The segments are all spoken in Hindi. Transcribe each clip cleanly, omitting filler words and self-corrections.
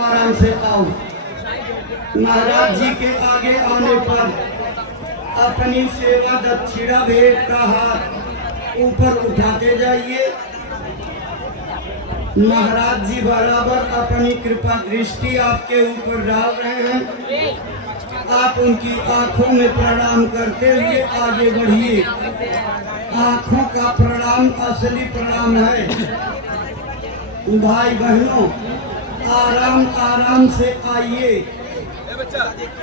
आराम से आओ। महाराज जी के आगे आने पर अपनी सेवा दक्षिणा भेंट का हाथ ऊपर उठाते जाइए। महाराज जी बराबर अपनी कृपा दृष्टि आपके ऊपर डाल रहे हैं। आप उनकी आंखों में प्रणाम करते हुए आगे बढ़िए। आंखों का प्रणाम असली प्रणाम है। भाई बहनों, आराम आराम से आइए।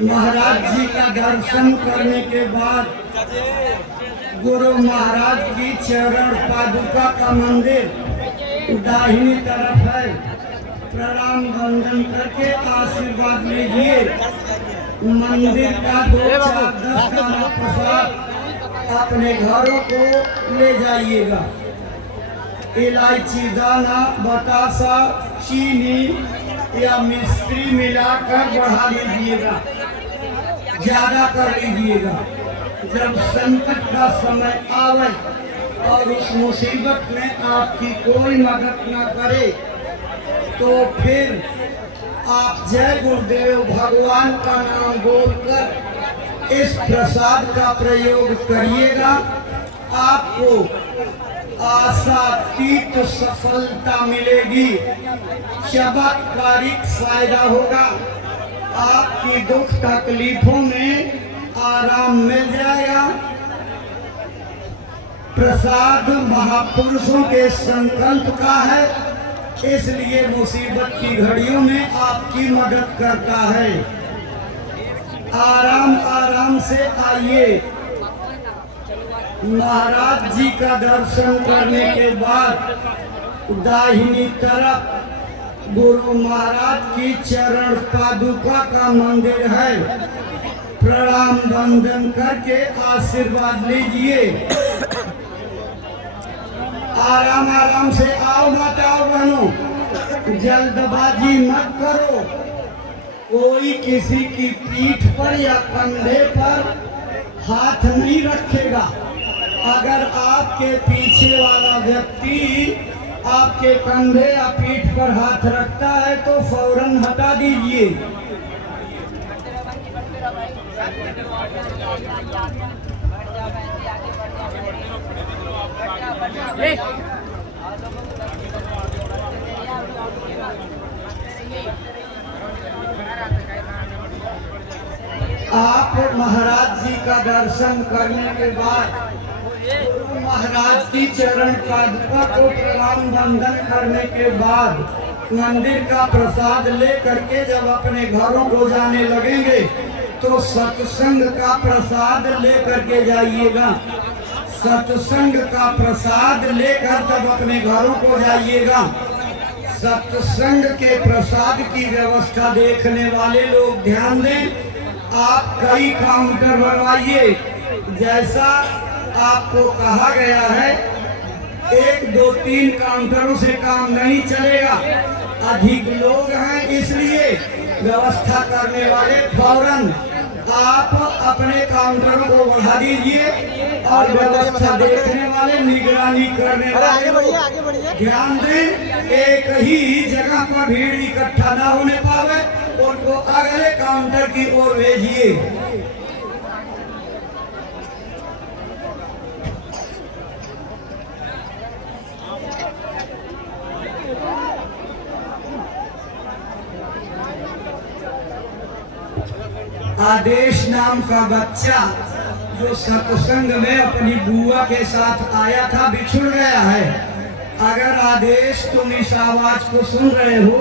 महाराज जी का दर्शन करने के बाद गुरु महाराज की चरण पादुका का मंदिर दाहिनी तरफ है। प्रणाम वंदन करके आशीर्वाद लीजिए। मंदिर का 2-4-10 का प्रसाद अपने घरों को ले जाइएगा। इलायची दाना, बतासा, चीनी या मिश्री मिलाकर बढ़ा लीजिएगा, ज्यादा कर लीजिएगा। जब संकट का समय आवे और उस मुसीबत में आपकी कोई मदद न करे तो फिर आप जय गुरुदेव भगवान का नाम बोलकर इस प्रसाद का प्रयोग करिएगा। आपको आशातीत सफलता मिलेगी, चमत्कारिक फायदा होगा। आपकी दुख तकलीफों में आराम मिल जाएगा। प्रसाद महापुरुषों के संकल्प का है, इसलिए मुसीबत की घड़ियों में आपकी मदद करता है। आराम आराम से आइए। महाराज जी का दर्शन करने के बाद दाहिनी तरफ गुरु महाराज की चरण पादुका का मंदिर है। प्रणाम वंदन करके आशीर्वाद लीजिए। आराम आराम से आओ माताओं बहनों, जल्दबाजी मत करो। कोई किसी की पीठ पर या कंधे पर हाथ नहीं रखेगा। अगर आपके पीछे वाला व्यक्ति आपके कंधे या पीठ पर हाथ रखता है तो फौरन हटा दीजिए। आप महाराज जी का दर्शन करने के बाद गुरु महाराज की चरण पादुका को प्रणाम वंदन करने के बाद मंदिर का प्रसाद ले करके जब अपने घरों को जाने लगेंगे तो सत्संग का प्रसाद ले करके जाइएगा। सत्संग का प्रसाद लेकर तब अपने घरों को जाइएगा। सत्संग के प्रसाद की व्यवस्था देखने वाले लोग ध्यान दें। आप कई काउंटर बनवाइए, जैसा आपको कहा गया है। 1, 2, 3 काउंटरों से काम नहीं चलेगा। अधिक लोग हैं, इसलिए व्यवस्था करने वाले फौरन आप अपने काउंटरों को बढ़ा दीजिए और व्यवस्था देखने वाले, निगरानी करने वाले ध्यान दें। एक ही जगह पर भीड़ इकट्ठा ना होने पावे, उनको अगले काउंटर की ओर भेजिए। आदेश नाम का बच्चा जो सत्संग में अपनी बुआ के साथ आया था बिछुड़ गया है। अगर आदेश तुम इस आवाज को सुन रहे हो,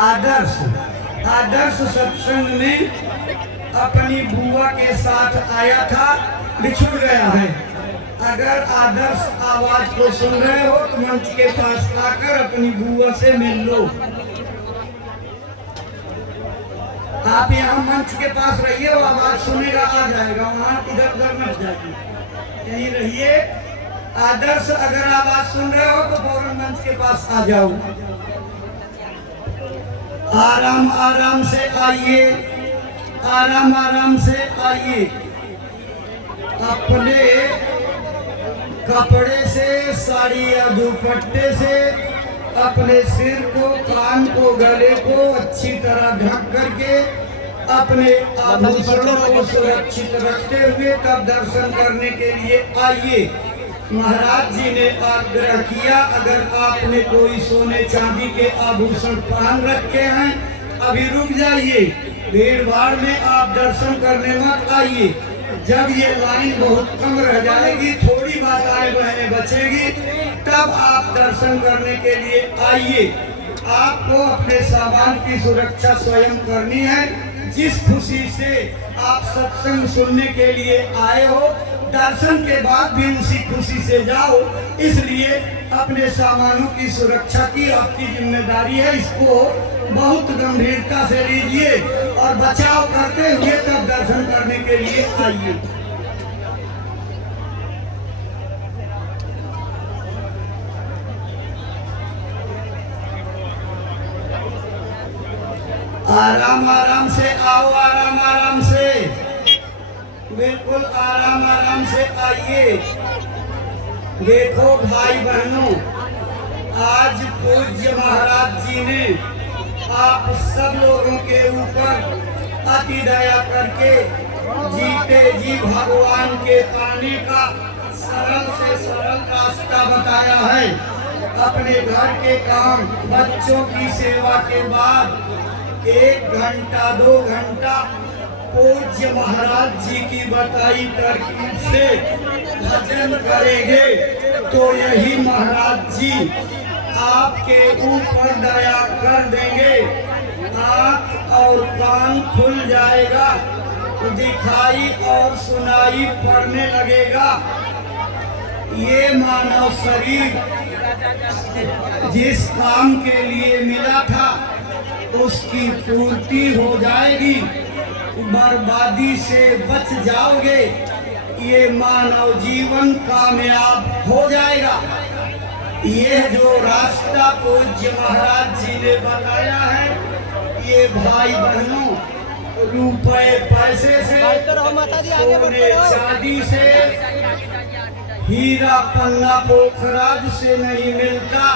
आदर्श सत्संग में अपनी बुआ के साथ आया था, बिछुड़ गया है। अगर आदर्श आवाज को सुन रहे हो तो मंच के पास आकर अपनी बुआ से मिल लो। आप यहाँ मंच के पास रहिए, वो आवाज सुनेगा, आ जाएगा। वहाँ इधर उधर मत जाइए, यहीं रहिए। आदर्श अगर आवाज सुन रहे हो तो फौरन मंच के पास आ जाओ। आराम आराम से आइए, आराम आराम से आइए। अपने कपड़े से, साड़ी या दुपट्टे से अपने सिर को, कान को, गले को अच्छी तरह ढक करके अपने आभूषणों को सुरक्षित रखते हुए तब दर्शन करने के लिए आइए। महाराज जी ने आग्रह किया, अगर आपने कोई सोने चांदी के आभूषण पहन रखे हैं अभी रुक जाइए, भीड़ भाड़ में आप दर्शन करने मत आइए। जब ये लाइन बहुत कम रह जाएगी, थोड़ी माताएं बहनें बचेगी, तब आप दर्शन करने के लिए आइए। आपको अपने सामान की सुरक्षा स्वयं करनी है। जिस खुशी से आप सत्संग सुनने के लिए आए हो, दर्शन के बाद भी उसी खुशी से जाओ। इसलिए अपने सामानों की सुरक्षा की आपकी जिम्मेदारी है, इसको बहुत गंभीरता से लीजिए और बचाव करते हुए तब दर्शन करने के लिए आइए। आराम आराम से आओ, आराम आराम से, बिल्कुल आराम आराम से आइए। देखो भाई बहनों, आज पूज्य महाराज जी ने आप सब लोगों के ऊपर अति दया करके जीते जी भगवान के पाने का सरल से सरल रास्ता बताया है। अपने घर के काम, बच्चों की सेवा के बाद 1 घंटा 2 घंटा पूज्य महाराज जी की बताई तरकीब से भजन करेंगे तो यही महाराज जी आपके ऊपर दया कर देंगे। आँख और कान खुल जाएगा, दिखाई और सुनाई पड़ने लगेगा। ये मानव शरीर जिस काम के लिए मिला था उसकी पूर्ति हो जाएगी, बर्बादी से बच जाओगे। ये मानव जीवन कामयाब हो जाएगा। ये जो रास्ता पूज्य महाराज जी ने बताया है, ये भाई बहनों रुपए पैसे से, सोने चांदी से, हीरा पन्ना पोखराज से नहीं मिलता।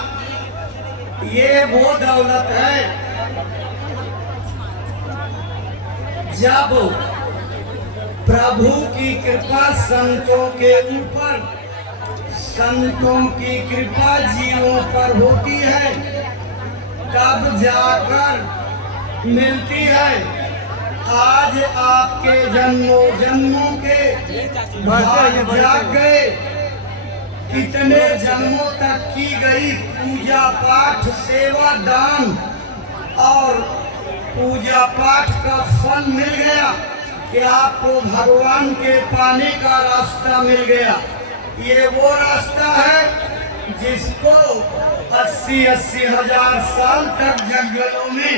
ये वो दौलत है जब प्रभु की कृपा संतों के ऊपर, संतों की कृपा जीवों पर होती है, तब जाकर मिलती है। आज आपके जन्मों जन्मों के भाग जाग गए। कितने जन्मों तक की गई पूजा पाठ, सेवा, दान और पूजा पाठ का फल मिल गया कि आपको भगवान के पाने का रास्ता मिल गया। ये वो रास्ता है जिसको 80-80 हजार साल तक जंगलों में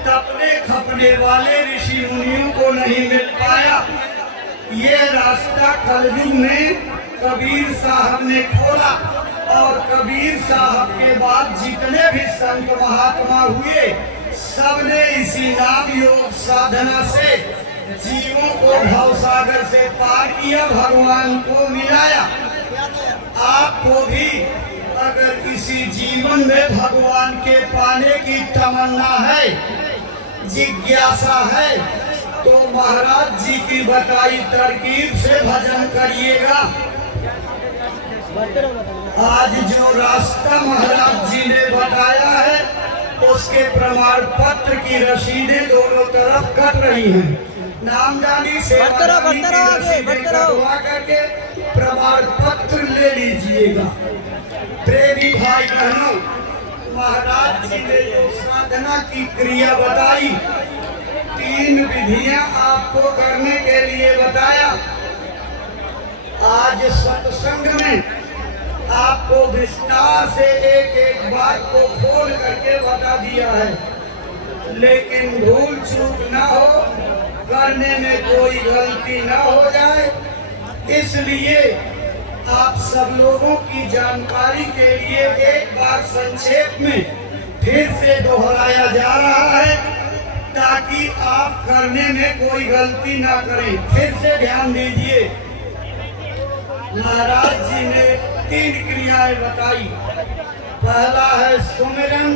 तपने खपने वाले ऋषि मुनियों को नहीं मिल पाया। ये रास्ता कलयुग में कबीर साहब ने खोला और कबीर साहब के बाद जितने भी संत महात्मा हुए, सबने इसी नाम योग साधना से जीवों को भवसागर से पार किया, भगवान को मिलाया। आपको भी अगर किसी जीवन में भगवान के पाने की तमन्ना है, जिज्ञासा है, तो महाराज जी की बताई तरकीब से भजन करिएगा। आज जो रास्ता महाराज जी ने बताया है, उसके प्रमाण पत्र की रसीदें दोनों तरफ कट रही हैं। नामदानी से करके प्रमाण पत्र ले लीजिएगा। प्रेमी भाई बहनों, महाराज जी ने जो साधना की क्रिया बताई, 3 विधियां आपको करने के लिए बताया। आज सत्संग में आपको विस्तार से एक एक बात को खोल करके बता दिया है, लेकिन भूल चूक न हो, करने में कोई गलती न हो जाए, इसलिए आप सब लोगों की जानकारी के लिए एक बार संक्षेप में फिर से दोहराया जा रहा है, ताकि आप करने में कोई गलती ना करें। फिर से ध्यान दीजिए, महाराज जी ने 3 क्रियाएं बताई। पहला है सुमिरन,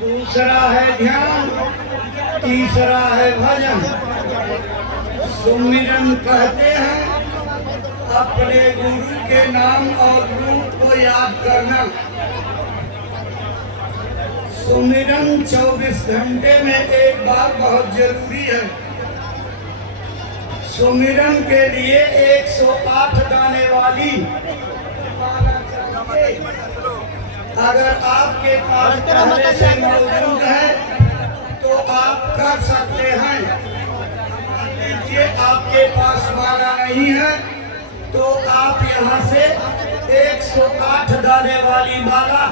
दूसरा है ध्यान, तीसरा है भजन। सुमिरन कहते हैं अपने गुरु के नाम और रूप को याद करना। सुमिरन 24 घंटे में एक बार बहुत जरूरी है। सुमिरन के लिए 108 दाने वाली माला चाहिए। अगर आपके पास पहले से मौजूद है तो आप कर सकते हैं। मान लीजिए आपके पास माला नहीं है तो आप यहाँ से 108 दाने वाली माला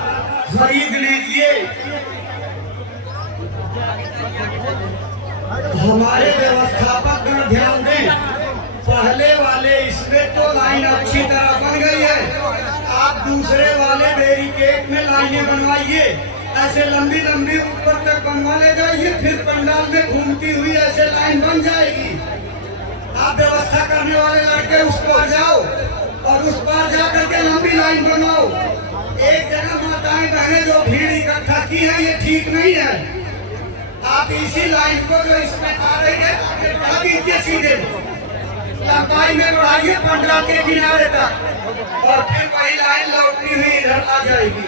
खरीद लीजिए। हमारे व्यवस्थापक का ध्यान दें, पहले वाले इसमें तो लाइन अच्छी तरह बन गई है। आप दूसरे वाले बैरिकेड में लाइनें बनवाइए, ऐसे लंबी लंबी ऊपर तक बनवा ले जाइए, फिर पंडाल में घूमती हुई ऐसे लाइन बन जाएगी। आप व्यवस्था करने वाले लड़के उस पार जाओ और उस पार जा करके लंबी लाइन बनवाओ। एक जगह माताएं बहनें जो भीड़ इकट्ठा की है ये ठीक नहीं है। आप इसी लाइन को जो इसमें आ रही है आगे बढ़ा दीजिए, सीधे लंबाई में बढ़ाइए पंडाल के किनारे तक, और फिर वही लाइन लौटती हुई इधर आ जाएगी।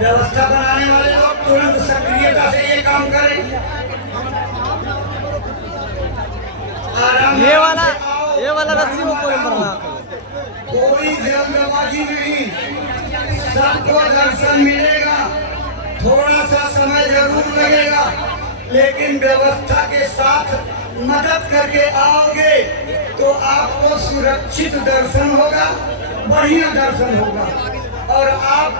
व्यवस्था बनाने वाले लोग तुरंत सक्रियता से ये काम करें। ये वाला रस्सी को कोई जल्दबाजी नहीं, सबको दर्शन मिलेगा। थोड़ा सा समय जरूर लगेगा, लेकिन व्यवस्था के साथ मदद करके आओगे तो आपको सुरक्षित दर्शन होगा, बढ़िया दर्शन होगा और आप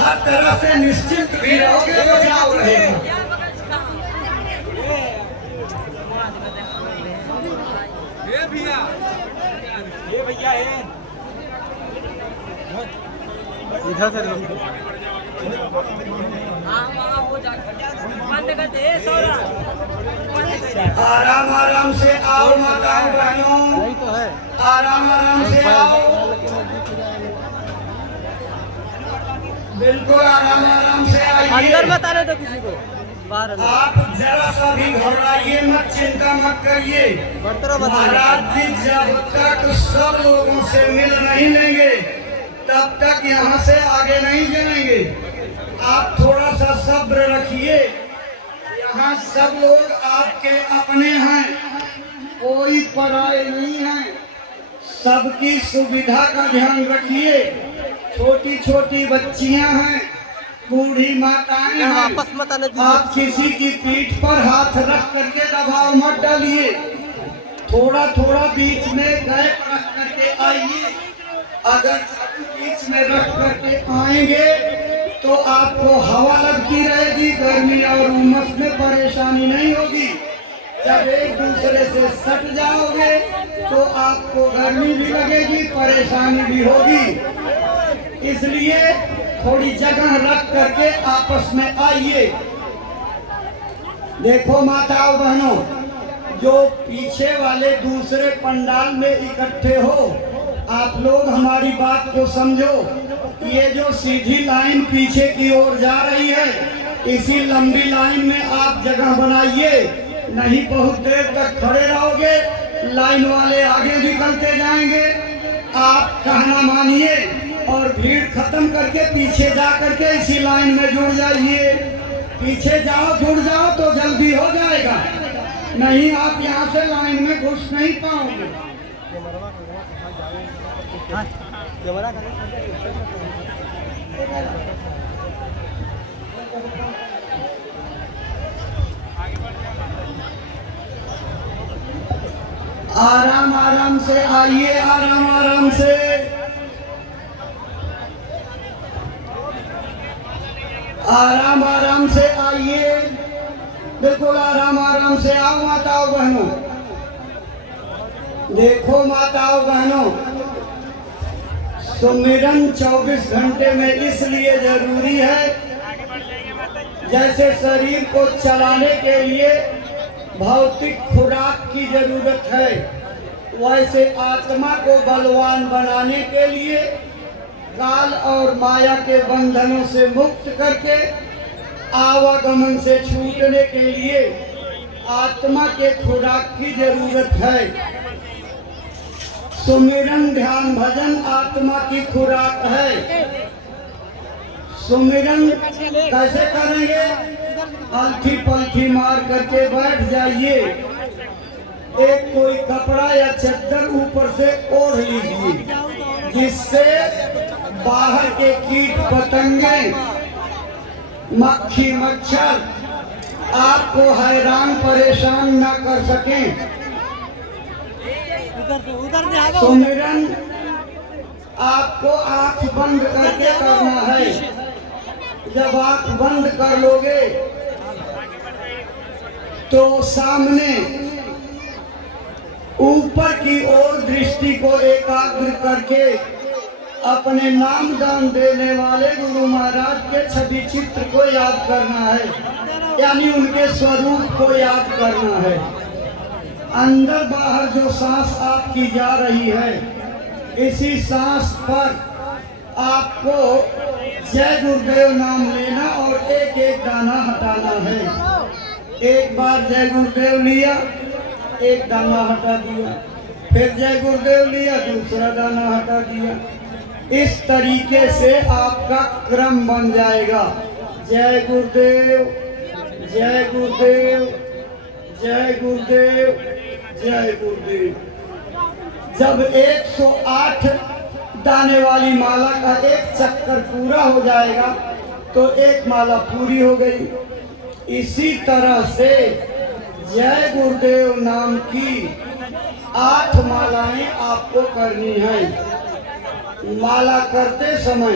हर तरह से निश्चिंत भी रहोगे, बचाव रहेगा। ये भैया इधर से आराम आराम से आओ माताओं बहनों, आराम आराम से आओ, बिल्कुल आराम आराम से आइए। अंदर मत आने दो किसी को, बाहर आप जरा सा भी घबराइए मत, चिंता मत करिए। महाराज जी जब तक सब लोगों से मिल नहीं लेंगे तब तक यहाँ से आगे नहीं जाएंगे। आप थोड़ा सा सब्र रखिए। यहाँ सब लोग आपके अपने हैं, कोई पराये नहीं हैं। सबकी सुविधा का ध्यान रखिए। छोटी छोटी बच्चियाँ हैं, बूढ़ी माताएं हैं। आप किसी की पीठ पर हाथ रख करके दबाव मत डालिए। थोड़ा थोड़ा बीच में गैप रख करके आइए। अगर बीच में रख करके आएंगे तो आपको हवा लगती रहेगी, गर्मी और उमस में परेशानी नहीं होगी। जब एक दूसरे से सट जाओगे तो आपको गर्मी भी लगेगी, परेशानी भी होगी। इसलिए थोड़ी जगह रख करके आपस में आइए। देखो माताओं बहनों, जो पीछे वाले दूसरे पंडाल में इकट्ठे हो, आप लोग हमारी बात को समझो। ये जो सीधी लाइन पीछे की ओर जा रही है, इसी लंबी लाइन में आप जगह बनाइए। नहीं बहुत देर तक खड़े रहोगे, लाइन वाले आगे निकलते जाएंगे। आप कहना मानिए और भीड़ खत्म करके पीछे जा करके इसी लाइन में जुड़ जाइए। पीछे जाओ, जुड़ जाओ तो जल्दी हो जाएगा, नहीं आप यहाँ से लाइन में घुस नहीं पाओगे। आराम आराम से आइए, आराम आराम से। आराम आराम से आइए, बिल्कुल आराम आराम से आओ माताओं बहनों। देखो माताओं बहनों, सुमिरन 24 घंटे में इसलिए जरूरी है, जैसे शरीर को चलाने के लिए भौतिक खुराक की जरूरत है, वैसे आत्मा को बलवान बनाने के लिए काल और माया के बंधनों से मुक्त करके आवागमन से छूटने के लिए आत्मा के खुराक की जरूरत है। सुमिरन ध्यान भजन आत्मा की खुराक है। सुमिरन कैसे करेंगे? अलथी पलथी मार करके बैठ जाइए, एक कोई कपड़ा या चद्दर ऊपर से ओढ़ लीजिए, जिससे बाहर के कीट पतंगे, मक्खी मच्छर आपको हैरान परेशान न कर सकें। सुमिरन आपको आंख बंद करके करना है। जब आंख बंद कर लोगे तो सामने ऊपर की ओर दृष्टि को एकाग्र करके अपने नाम दान देने वाले गुरु महाराज के छवि चित्र को याद करना है, यानी उनके स्वरूप को याद करना है। अंदर बाहर जो सांस आपकी जा रही है, इसी सांस पर आपको जय गुरुदेव नाम लेना और एक एक दाना हटाना है। एक बार जय गुरुदेव लिया, एक दाना हटा दिया, फिर जय गुरुदेव लिया, दूसरा दाना हटा दिया। इस तरीके से आपका क्रम बन जाएगा। जय गुरुदेव, जय गुरुदेव, जय गुरुदेव, जय गुरुदेव। जब 108 दाने वाली माला का एक चक्कर पूरा हो जाएगा तो एक माला पूरी हो गई। इसी तरह से जय गुरुदेव नाम की 8 मालाएं आपको करनी है। माला करते समय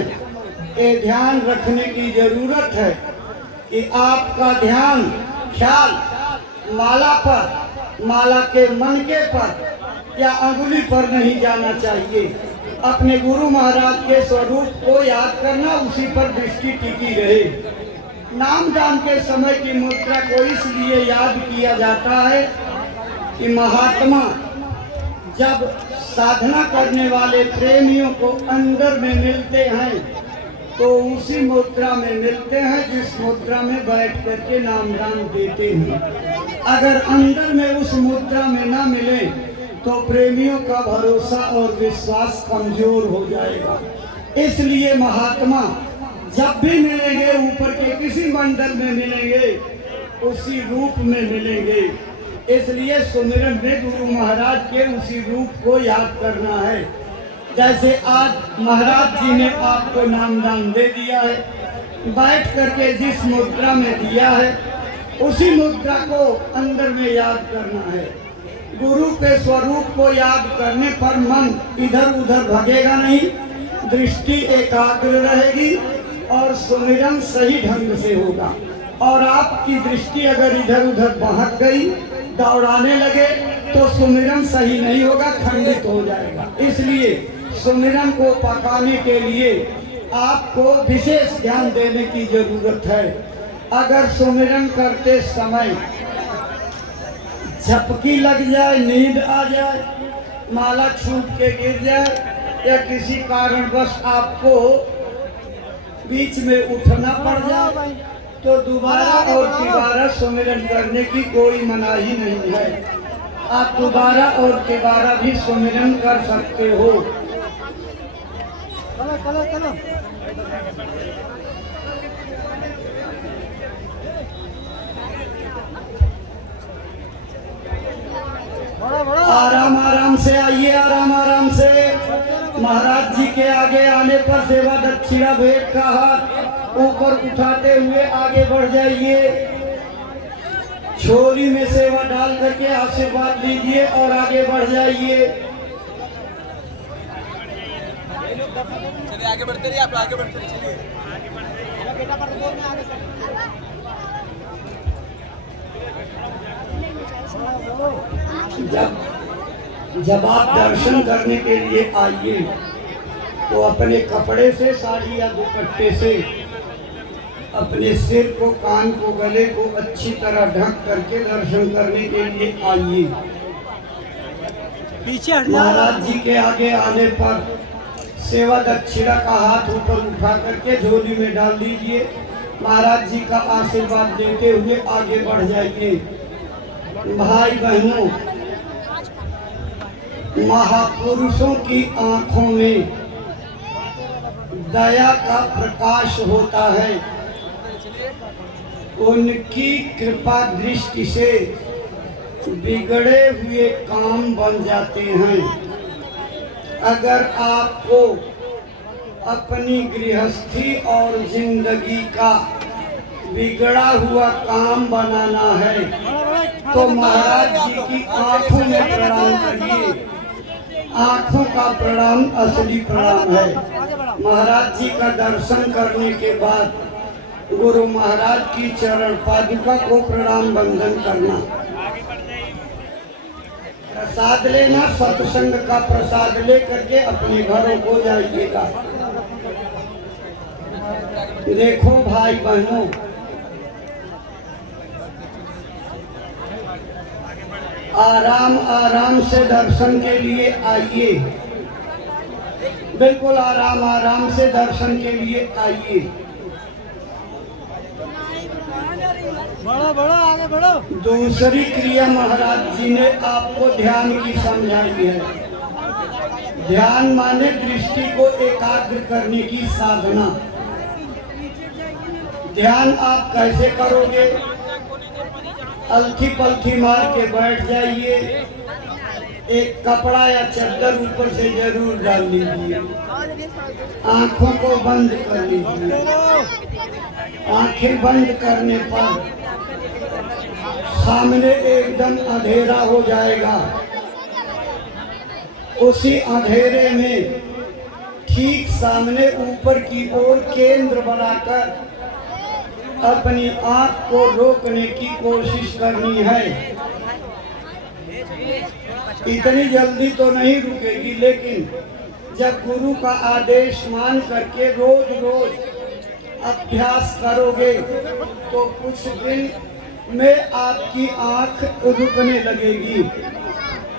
ये ध्यान रखने की जरूरत है कि आपका ध्यान ख्याल माला पर, माला के मनके पर या अंगुली पर नहीं जाना चाहिए। अपने गुरु महाराज के स्वरूप को याद करना, उसी पर दृष्टि टिकी रहे। नाम दान के समय की मुद्रा को इसलिए याद किया जाता है कि महात्मा जब साधना करने वाले प्रेमियों को अंदर में मिलते हैं तो उसी मुद्रा में मिलते हैं जिस मुद्रा में बैठ करके नाम दान देते हैं। अगर अंदर में उस मुद्रा में ना मिले तो प्रेमियों का भरोसा और विश्वास कमजोर हो जाएगा। इसलिए महात्मा जब भी मिलेंगे ऊपर के किसी मंडल में मिलेंगे, उसी रूप में मिलेंगे। इसलिए सुमिरन में गुरु महाराज के उसी रूप को याद करना है। जैसे आज महाराज जी ने आपको नाम दान दे दिया है, बैठ करके जिस मुद्रा में दिया है उसी मुद्रा को अंदर में याद करना है। गुरु के स्वरूप को याद करने पर मन इधर उधर भगेगा नहीं, दृष्टि एकाग्र रहेगी और सुमिरन सही ढंग से होगा। और आपकी दृष्टि अगर इधर उधर बहक गई, दौड़ाने लगे, तो सुमिरन सही नहीं होगा, खंडित हो जाएगा। इसलिए सुमिरन को पकाने के लिए आपको विशेष ध्यान देने की जरूरत है। अगर सुमिरन करते समय झपकी लग जाए, नींद आ जाए, माला छूट के गिर जाए या किसी कारणवश आपको बीच में उठना पड़ जाए तो दोबारा और तिबारा सुमिरन करने की कोई मनाही नहीं है। आप दोबारा और तिबारा भी सुमिरन कर सकते हो। आराम आराम से आइए, आराम आराम से। महाराज जी के आगे आने पर सेवा दक्षिणा भेंट का हाथ ऊपर उठाते हुए आगे बढ़ जाइए। छोरी में सेवा डाल करके आशीर्वाद लीजिए और आगे बढ़ जाइए। चलिए आगे बढ़ते रहिए, आप आगे बढ़ते रहिए। जब आप दर्शन करने के लिए आइए तो अपने कपड़े से, साड़ी या दुपट्टे से अपने सिर को, कान को, गले को अच्छी तरह ढक करके दर्शन करने के लिए आइए। पीछे महाराज जी के आगे आने पर सेवा दक्षिणा का हाथ ऊपर उठा करके झोली में डाल दीजिए। महाराज जी का आशीर्वाद देते हुए आगे बढ़ जाइए। भाई बहनों, महापुरुषों की आंखों में दया का प्रकाश होता है। उनकी कृपा दृष्टि से बिगड़े हुए काम बन जाते हैं। अगर आपको अपनी गृहस्थी और जिंदगी का बिगड़ा हुआ काम बनाना है तो महाराज जी की आंखों में प्रणाम करिए। आंखों का प्रणाम असली प्रणाम है। महाराज जी का दर्शन करने के बाद गुरु महाराज की चरण पादुका को प्रणाम वंदन करना। प्रसाद लेना, सत्संग का प्रसाद लेकर के अपने घरों को जाइएगा। देखो भाई बहनों, आराम आराम से दर्शन के लिए आइए। बिल्कुल आराम आराम से दर्शन के लिए आइए। बढ़ो बढ़ो आगे बढ़ो। दूसरी क्रिया महाराज जी ने आपको ध्यान की समझाई है। ध्यान माने दृष्टि को एकाग्र करने की साधना। ध्यान आप कैसे करोगे? अलथी पलथी मार के बैठ जाइए। एक कपड़ा या चादर ऊपर से जरूर डाल लीजिए। आंखों को बंद कर लीजिए। आंखें बंद करने पर सामने एकदम अंधेरा हो जाएगा। उसी अंधेरे में ठीक सामने ऊपर की ओर केंद्र बनाकर अपनी आंख को रोकने की कोशिश करनी है। इतनी जल्दी तो नहीं रुकेगी, लेकिन जब गुरु का आदेश मान करके रोज रोज अभ्यास करोगे तो कुछ दिन में आपकी आंख रुकने लगेगी।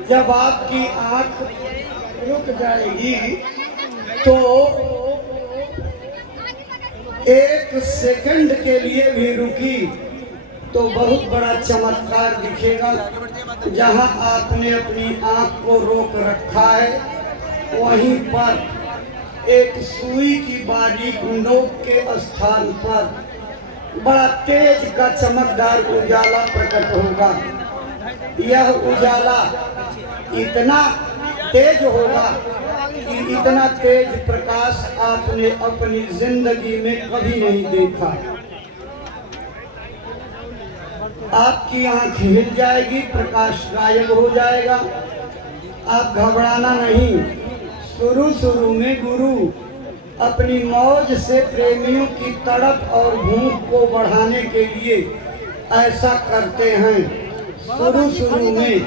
जब आपकी आंख रुक जाएगी तो 1 सेकंड के लिए भी रुकी तो बहुत बड़ा चमत्कार दिखेगा। जहां आपने अपनी आंख को रोक रखा है वहीं पर एक सुई की बारीक नोक के स्थान पर बड़ा तेज का चमकदार उजाला प्रकट होगा। यह उजाला इतना तेज होगा कि इतना तेज प्रकाश आपने अपनी जिंदगी में कभी नहीं देखा। आपकी आंख हिल जाएगी, प्रकाश गायब हो जाएगा। आप घबराना नहीं। शुरू शुरू में गुरु अपनी मौज से प्रेमियों की तड़प और भूख को बढ़ाने के लिए ऐसा करते हैं। शुरू शुरू में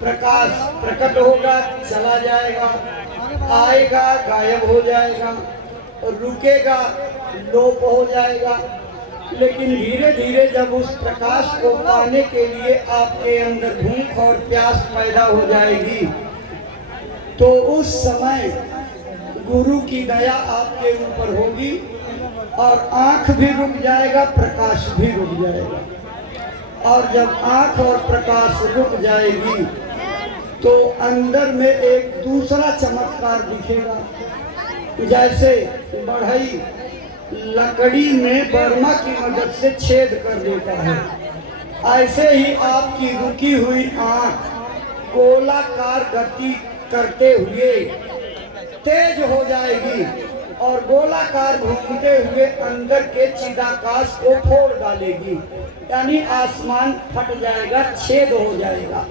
प्रकाश प्रकट होगा, चला जाएगा, आएगा, गायब हो जाएगा, और रुकेगा, लोप हो जाएगा। लेकिन धीरे धीरे जब उस प्रकाश को पाने के लिए आपके अंदर भूख और प्यास पैदा हो जाएगी तो उस समय गुरु की दया आपके ऊपर होगी और आंख भी रुक जाएगा, प्रकाश भी रुक जाएगा। और जब आंख और प्रकाश रुक जाएगी तो अंदर में एक दूसरा चमत्कार दिखेगा। जैसे बढ़ई लकड़ी में बर्मा की मदद से छेद कर देता है, ऐसे ही आपकी रुकी हुई आंख गोलाकार गति करते हुए तेज हो जाएगी और गोलाकार घूमते हुए अंदर के चिदाकाश को फोड़ डालेगी। यानी आसमान फट जाएगा, छेद हो जाएगा,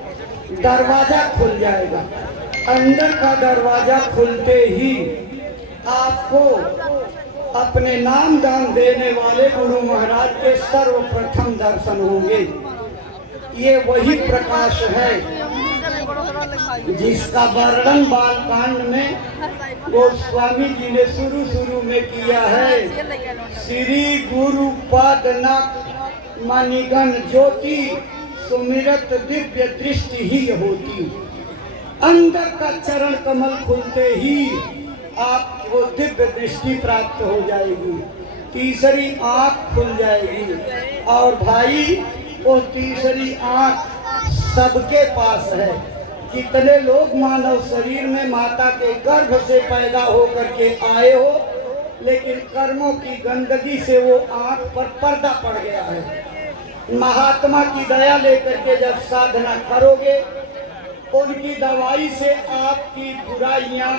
दरवाजा खुल जाएगा। अंदर का दरवाजा खुलते ही आपको अपने नाम दान देने वाले गुरु महाराज के सर्वप्रथम दर्शन होंगे। ये वही प्रकाश है जिसका वर्णन बालकांड में गोस्वामी जी ने शुरू में किया है। श्री गुरु पद नख मणिगण ज्योति सुमिरत दिव्य दृष्टि ही होती। अंदर का चरण कमल खुलते ही आपको दिव्य दृष्टि प्राप्त हो जाएगी, तीसरी आंख खुल जाएगी। और भाई वो तीसरी आंख सबके पास है। कितने लोग मानव शरीर में माता के गर्भ से पैदा होकर के आए हो, लेकिन कर्मों की गंदगी से वो आंख पर पर्दा पड़ गया है। महात्मा की दया लेकर के जब साधना करोगे, उनकी दवाई से आपकी बुराइयां,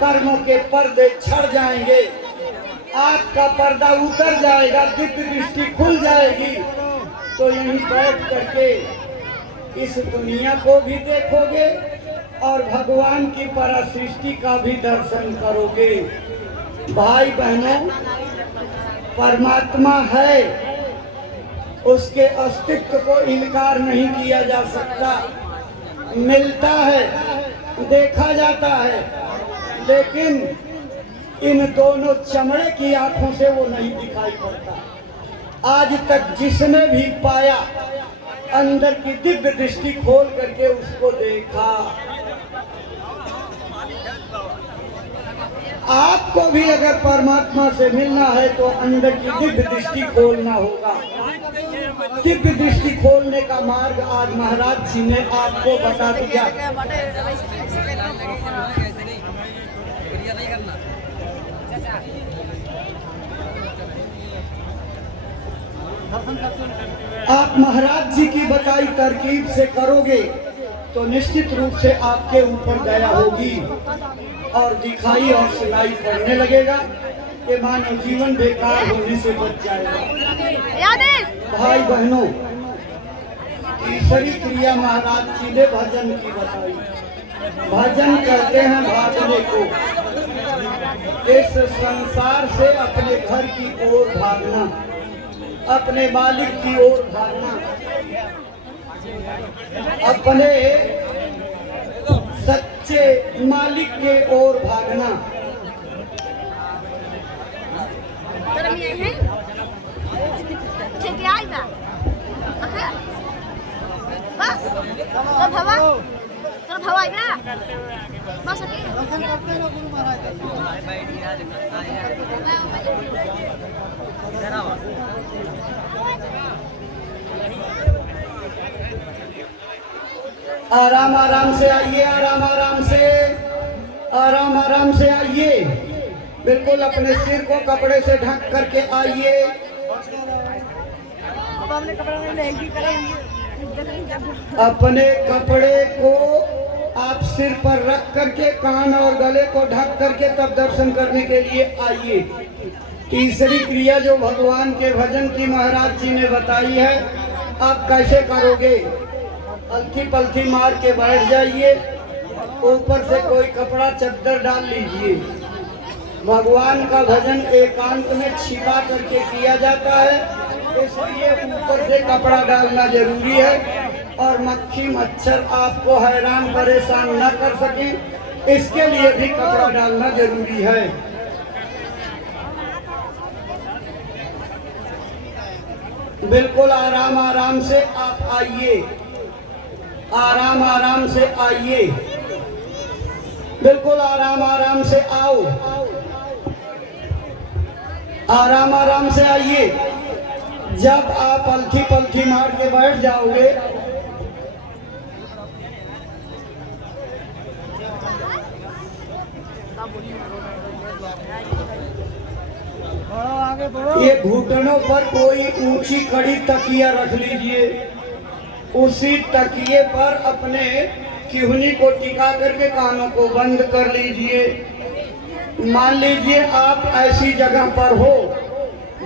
कर्मों के पर्दे छड़ जाएंगे, आपका पर्दा उतर जाएगा, दिव्य दृष्टि खुल जाएगी। तो यहीं बैठ करके इस दुनिया को भी देखोगे और भगवान की परासृष्टि का भी दर्शन करोगे। भाई बहनों, परमात्मा है, उसके अस्तित्व को इनकार नहीं किया जा सकता। मिलता है, देखा जाता है, लेकिन इन दोनों चमड़े की आंखों से वो नहीं दिखाई पड़ता। आज तक जिसने भी पाया, अंदर की दिव्य दृष्टि खोल करके उसको देखा। आपको भी अगर परमात्मा से मिलना है तो अंदर की दिव्य दृष्टि खोलना होगा। दिव्य दृष्टि खोलने का मार्ग आज महाराज जी ने आपको बता दिया। आप महाराज जी की बताई तरकीब से करोगे तो निश्चित रूप से आपके ऊपर दया होगी और दिखाई और सुनाई पड़ने लगेगा कि मानव जीवन बेकार होने से बच जाएगा। भाई बहनों, तीसरी क्रिया महाराज जी ने भजन की बताई। भजन करते हैं भागने को, इस संसार से अपने घर की ओर भागना, अपने मालिक की ओर भागना, अपने सच्चे मालिक के ओर भागना। आराम आराम से आइए, आराम आराम से, आराम आराम से आइए। बिल्कुल अपने सिर को कपड़े से ढक करके आइए। अपने कपड़े को आप सिर पर रख करके कान और गले को ढक करके तब दर्शन करने के लिए आइए। तीसरी क्रिया जो भगवान के भजन की महाराज जी ने बताई है, आप कैसे करोगे? अलथी पलथी मार के बैठ जाइए, ऊपर से कोई कपड़ा चद्दर डाल लीजिए। भगवान का भजन एकांत में छिपा करके किया जाता है, इसलिए ऊपर से कपड़ा डालना जरूरी है और मक्खी मच्छर आपको हैरान परेशान न कर सके, इसके लिए भी कपड़ा डालना जरूरी है। बिल्कुल आराम आराम से आप आइए, आराम आराम से आइए, बिल्कुल आराम आराम से आओ, आराम आराम से आइए। जब आप अलथी पलथी मार के बैठ जाओगे, आगे बढ़ो। ये घुटनों पर कोई ऊंची कड़ी तकिया रख लीजिए, उसी तकिए पर अपने किहुनी को टिका करके कानों को बंद कर लीजिए। मान लीजिए आप ऐसी जगह पर हो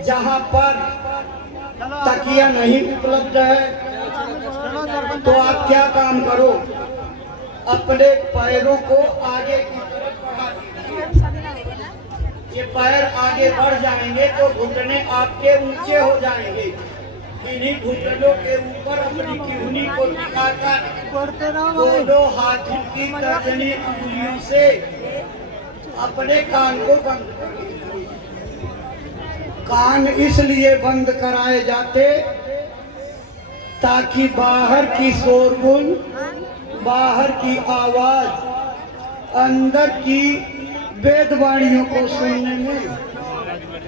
जहां पर तकिया नहीं उपलब्ध है, तो आप क्या काम करो, अपने पैरों को आगे की तरफ बढ़ा दीजिए। ये पैर आगे बढ़ जाएंगे तो घुटने आपके ऊंचे हो जाएंगे। इन्हीं घुटनों के ऊपर अपनी किहुनी को टिकाकर दोनों हाथों की तर्जनी उंगलियों से अपने कान को बंद कर दीजिए। कान इसलिए बंद कराए जाते ताकि बाहर की शोरगुल, बाहर की आवाज, अंदर की वेद वाणियों को सुनने में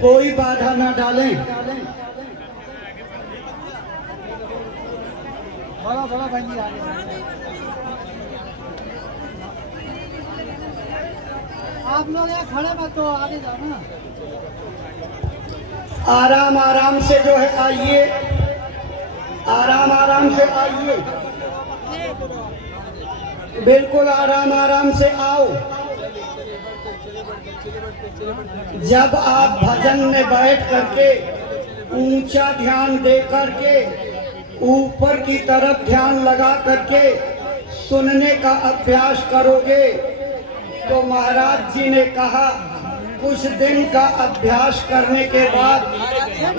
कोई बाधा न डालें। बड़ा बड़ा भाई जी आगे। आप लोग यहाँ खड़े मत हो, आगे जाओ ना। आराम आराम से जो है आइए, आराम आराम से आइए, बिल्कुल आराम आराम से आओ। जब आप भजन में बैठ करके ऊंचा ध्यान दे करके ऊपर की तरफ ध्यान लगा करके सुनने का अभ्यास करोगे तो महाराज जी ने कहा कुछ दिन का अभ्यास करने के बाद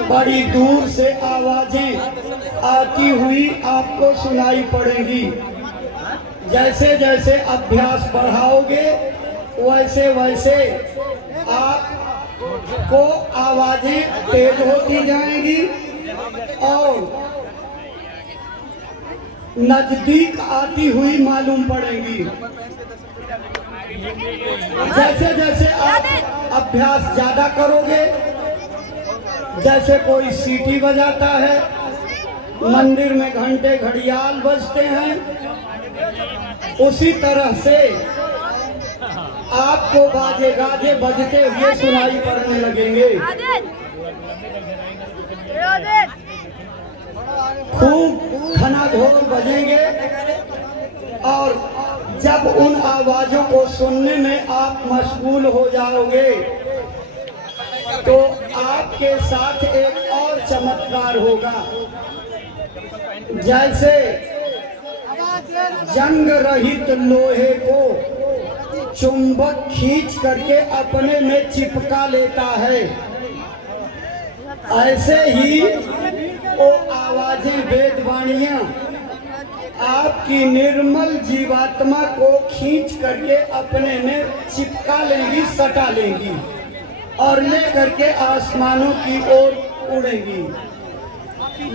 बड़ी दूर से आवाजें आती हुई आपको सुनाई पड़ेंगी। जैसे जैसे अभ्यास बढ़ाओगे वैसे वैसे आपको आवाजें तेज होती जाएंगी और नजदीक आती हुई मालूम पड़ेंगी। जैसे जैसे आप अभ्यास ज्यादा करोगे, जैसे कोई सीटी बजाता है, मंदिर में घंटे घड़ियाल बजते हैं, उसी तरह से आपको बाजे गाजे बजते हुए सुनाई पड़ने लगेंगे। खूब घनाघोर बजेंगे और जब उन आवाजों को सुनने में आप मशगूल हो जाओगे तो आपके साथ एक और चमत्कार होगा। जैसे जंग रहित लोहे को चुंबक खींच करके अपने में चिपका लेता है, ऐसे ही वो आवाजें वेदवाणियां आपकी निर्मल जीवात्मा को खींच करके अपने में चिपका लेंगी, सटा लेंगी और ले करके आसमानों की ओर उड़ेंगी,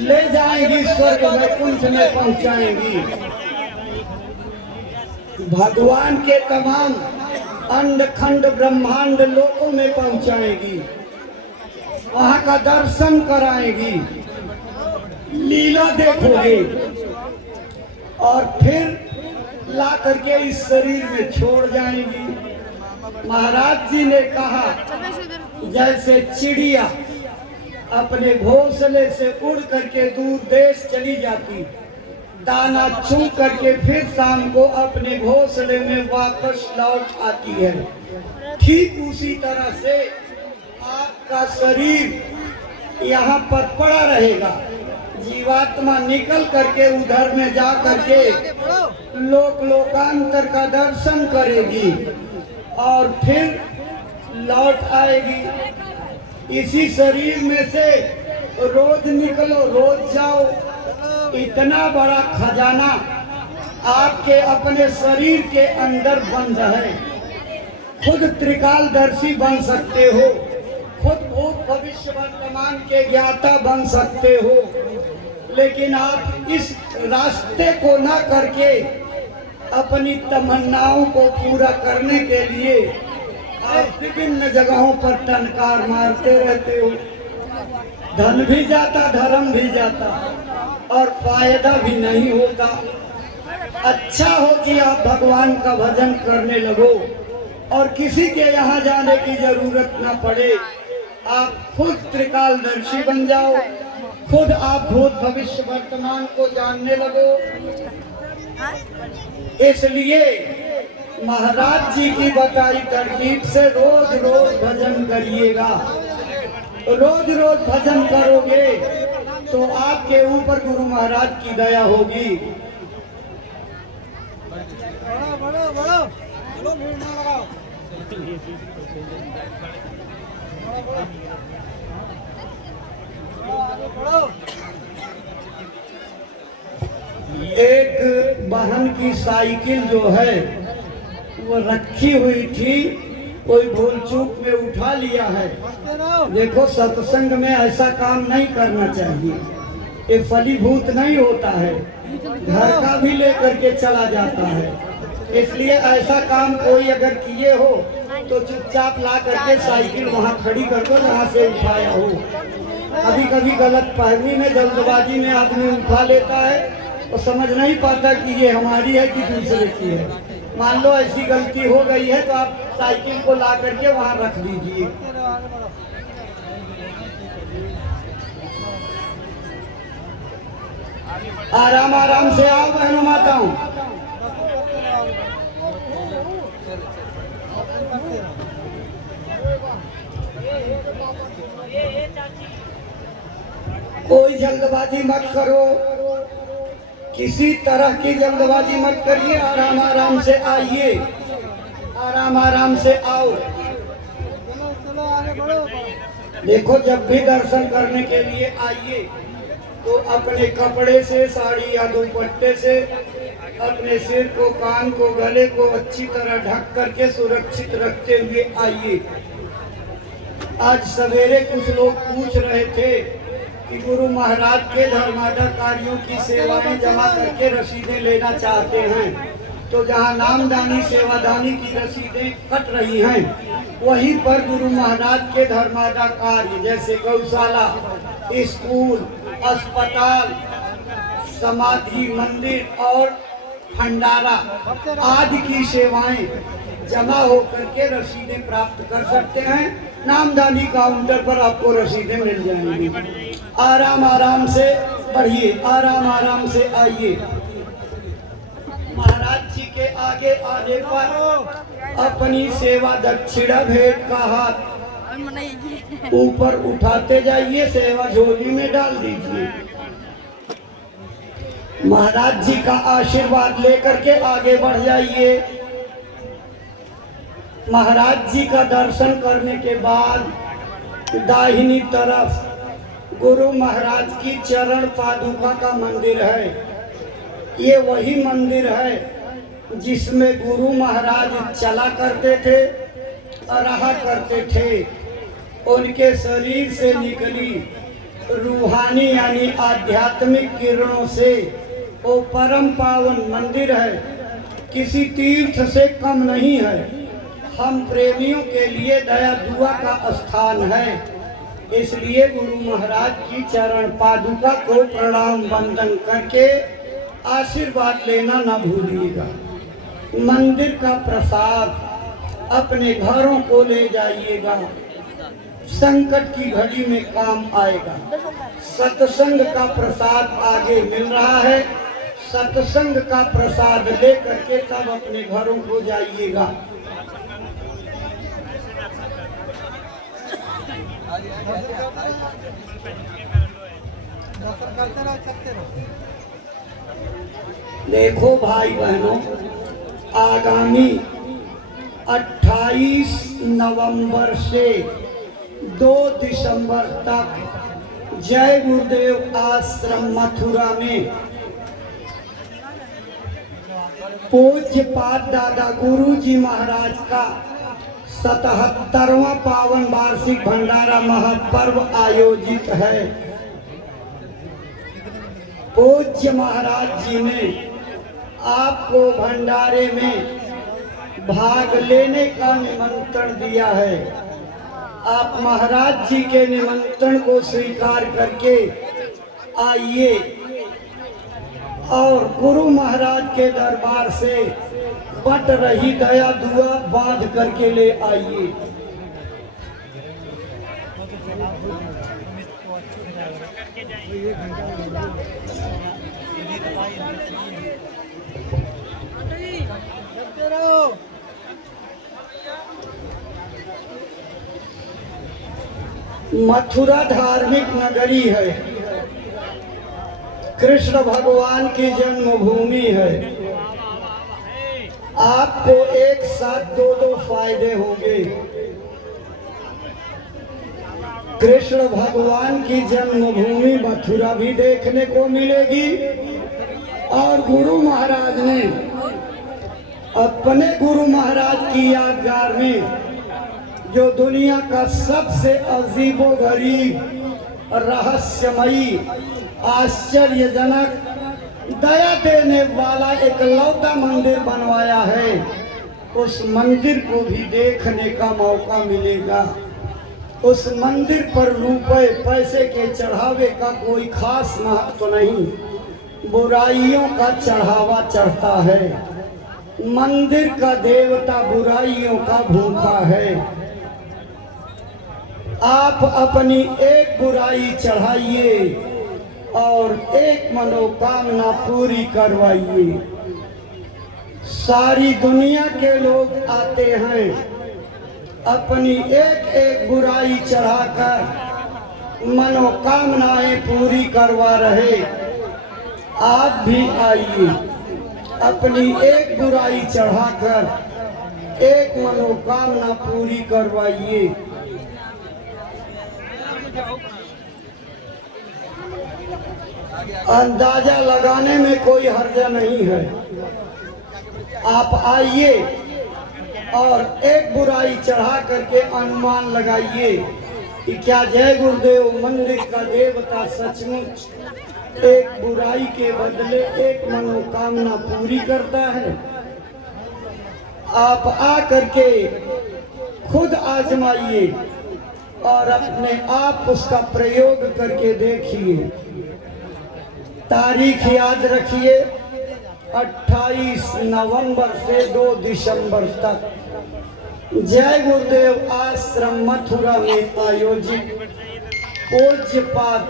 ले जाएंगी, स्वर्ग वैकुंठ में पहुंचाएंगी। भगवान के तमाम अंड खंड ब्रह्मांड लोकों में पहुंचाएगी, वहां का दर्शन कराएगी, लीला देखोगे और फिर ला करके इस शरीर में छोड़ जाएंगी। महाराज जी ने कहा जैसे चिड़िया अपने घोंसले से उड़ करके दूर देश चली जाती, दाना चुन करके फिर शाम को अपने घोंसले में वापस लौट आती है, ठीक उसी तरह से आपका शरीर यहाँ पर पड़ा रहेगा। जीवात्मा निकल करके उधर में जा करके लोकांतर का दर्शन करेगी और फिर लौट आएगी। इसी शरीर में से रोज निकलो, रोज जाओ। इतना बड़ा खजाना आपके अपने शरीर के अंदर बंद है। खुद त्रिकालदर्शी बन सकते हो, खुद भूत भविष्य वर्तमान के ज्ञाता बन सकते हो, लेकिन आप इस रास्ते को ना करके अपनी तमन्नाओं को पूरा करने के लिए आप विभिन्न जगहों पर टनकार मारते रहते हो। धन भी जाता, धर्म भी जाता और फायदा भी नहीं होता। अच्छा हो कि आप भगवान का भजन करने लगो और किसी के यहाँ जाने की जरूरत ना पड़े। आप खुद त्रिकालदर्शी बन जाओ, खुद आप भूत भविष्य वर्तमान को जानने लगो। इसलिए महाराज जी की बताई तरकीब से रोज रोज भजन करिएगा। रोज रोज भजन करोगे तो आपके ऊपर गुरु महाराज की दया होगी। एक बहन की साइकिल जो है वो रखी हुई थी, कोई भूल चूक में उठा लिया है। देखो सत्संग में ऐसा काम नहीं करना चाहिए, ये फलीभूत नहीं होता है, घर का भी लेकर के चला जाता है। इसलिए ऐसा काम कोई अगर किए हो तो चुपचाप ला करके साइकिल वहाँ खड़ी कर दो जहाँ से उठाया हो। कभी कभी गलत फहमी में जल्दबाजी में आदमी उठा लेता है और समझ नहीं पाता कि ये हमारी है कि दूसरे की है। मान लो ऐसी गलती हो गई है तो आप साइकिल को ला करके वहाँ रख दीजिए। आराम आराम से आओ बहनों माताओं। कोई जल्दबाजी मत करो, किसी तरह की जल्दबाजी मत करिए। आराम आराम से आइए, आराम आराम से आओ। चलो आगे बढ़ो। देखो, जब भी दर्शन करने के लिए आइए तो अपने कपड़े से, साड़ी या दुपट्टे से अपने सिर को, कान को, गले को अच्छी तरह ढक करके सुरक्षित रखते हुए आइए। आज सवेरे कुछ लोग पूछ रहे थे कि गुरु महाराज के धर्माधिकारियों की सेवाएं जमा करके रसीदें लेना चाहते हैं, तो जहां नामदानी सेवादानी की रसीदें कट रही हैं, वहीं पर गुरु महाराज के धर्माधिकारी जैसे गौशाला, स्कूल, अस्पताल, समाधि, मंदिर और भंडारा आदि की सेवाएं जमा होकर के रसीदें प्राप्त कर सकते हैं। नामदानी काउंटर पर आपको रसीदें मिल जाएंगी। आराम आराम से बढ़िए, आराम आराम से आइए। महाराज जी के आगे आने पर अपनी सेवा दक्षिणा भेंट का हाथ ऊपर उठाते जाइए, सेवा झोली में डाल दीजिए। महाराज जी का आशीर्वाद लेकर के आगे बढ़ जाइए। महाराज जी का दर्शन करने के बाद दाहिनी तरफ गुरु महाराज की चरण पादुका का मंदिर है। ये वही मंदिर है जिसमें गुरु महाराज चला करते थे, रहा करते थे। उनके शरीर से निकली रूहानी यानी आध्यात्मिक किरणों से वो परम पावन मंदिर है, किसी तीर्थ से कम नहीं है। हम प्रेमियों के लिए दया दुआ का स्थान है, इसलिए गुरु महाराज की चरण पादुका को प्रणाम वंदन करके आशीर्वाद लेना न भूलिएगा। मंदिर का प्रसाद अपने घरों को ले जाइएगा, संकट की घड़ी में काम आएगा। सत्संग का प्रसाद आगे मिल रहा है, सत्संग का प्रसाद लेकर के सब अपने घरों को जाइएगा। करते रहो, चलते रहो। देखो भाई बहनों, आगामी 28 नवंबर से 2 दिसंबर तक जय गुरुदेव आश्रम मथुरा में पूज्य पाद दादा गुरु जी महाराज का 77वां पावन वार्षिक भंडारा महापर्व आयोजित है। पूज्य महाराज जी ने आपको भंडारे में भाग लेने का निमंत्रण दिया है। आप महाराज जी के निमंत्रण को स्वीकार करके आइए और गुरु महाराज के दरबार से बट रही दया दुआ बांध करके ले आइए। मथुरा धार्मिक नगरी है, कृष्ण भगवान की जन्मभूमि है। आपको एक साथ दो फायदे होंगे। कृष्ण भगवान की जन्मभूमि मथुरा भी देखने को मिलेगी और गुरु महाराज ने अपने गुरु महाराज की यादगार में जो दुनिया का सबसे अजीबोगरीब, रहस्यमयी, आश्चर्यजनक, दया देने वाला एक लौता मंदिर बनवाया है। उस मंदिर को भी देखने का मौका मिलेगा। उस मंदिर पर रुपए पैसे के चढ़ावे का कोई खास महत्व नहीं, बुराइयों का चढ़ावा चढ़ता है। मंदिर का देवता बुराइयों का भूखा है। आप अपनी एक बुराई चढ़ाइए और एक मनोकामना पूरी करवाइए। सारी दुनिया के लोग आते हैं अपनी एक एक बुराई चढ़ाकर मनोकामनाएं पूरी करवा रहे। आप भी आइए, अपनी एक बुराई चढ़ाकर एक मनोकामना पूरी करवाइए। अंदाजा लगाने में कोई हर्ज नहीं है। आप आइए और एक बुराई चढ़ा करके अनुमान लगाइए कि क्या जय गुरुदेव मंदिर का देवता सचमुच एक बुराई के बदले एक मनोकामना पूरी करता है। आप आ करके खुद आजमाइए और अपने आप उसका प्रयोग करके देखिए। तारीख याद रखिए, 28 नवंबर से 2 दिसंबर तक जय गुरुदेव आश्रम मथुरा में आयोजित पूज्यपाद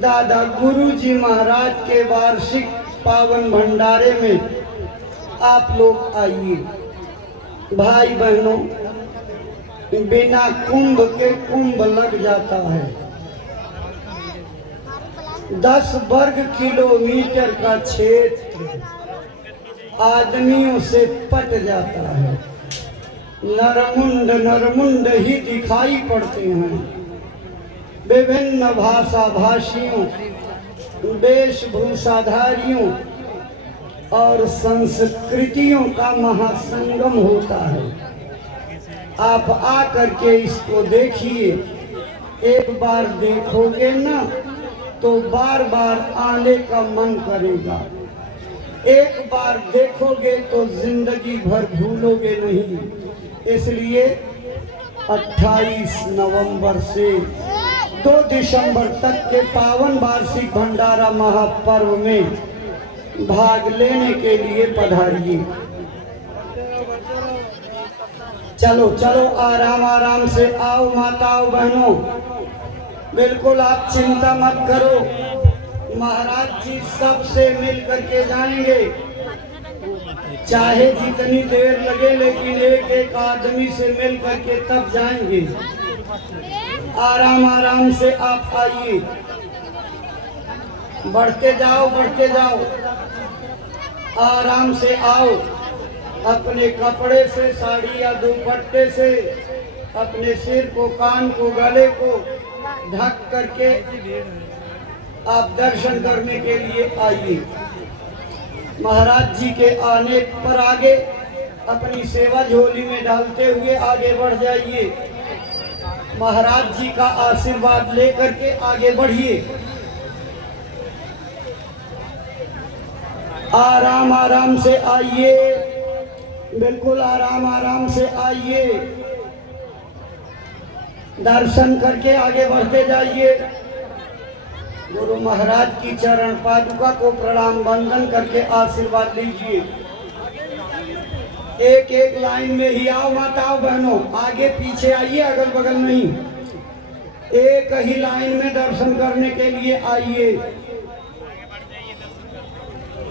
दादा गुरुजी महाराज के वार्षिक पावन भंडारे में आप लोग आइए। भाई बहनों, बिना कुंभ के कुंभ लग जाता है। 10 वर्ग किलोमीटर का क्षेत्र आदमियों से पट जाता है। नरमुंड नरमुंड ही दिखाई पड़ते हैं। विभिन्न भाषा भाषियों, वेशभूषाधारियों और संस्कृतियों का महासंगम होता है। आप आकर के इसको देखिए। एक बार देखोगे ना तो बार बार आने का मन करेगा। एक बार देखोगे तो जिंदगी भर भूलोगे नहीं। इसलिए 28 नवंबर से 2 दिसंबर तक के पावन वार्षिक भंडारा महापर्व में भाग लेने के लिए पधारिए। चलो चलो, आराम आराम से आओ माताओं बहनों, बिल्कुल आप चिंता मत करो। महाराज जी सबसे मिल करके जाएंगे, चाहे जितनी देर लगे, लेकिन एक एक आदमी से मिल करके तब जाएंगे। आराम आराम से आप आइए, बढ़ते जाओ बढ़ते जाओ, आराम से आओ। अपने कपड़े से, साड़ी या दुपट्टे से अपने सिर को, कान को, गले को ढक करके आप दर्शन करने के लिए आइए। महाराज जी के आने पर आगे अपनी सेवा झोली में डालते हुए आगे बढ़ जाइए। महाराज जी का आशीर्वाद लेकर के आगे बढ़िए। आराम आराम से आइए, बिल्कुल आराम आराम से आइए। दर्शन करके आगे बढ़ते जाइए। गुरु महाराज की चरण पादुका को प्रणाम वंदन करके आशीर्वाद लीजिए। एक एक लाइन में ही आओ माताओं बहनों, आगे पीछे आइए, अगल बगल नहीं। एक ही लाइन में दर्शन करने के लिए आइए।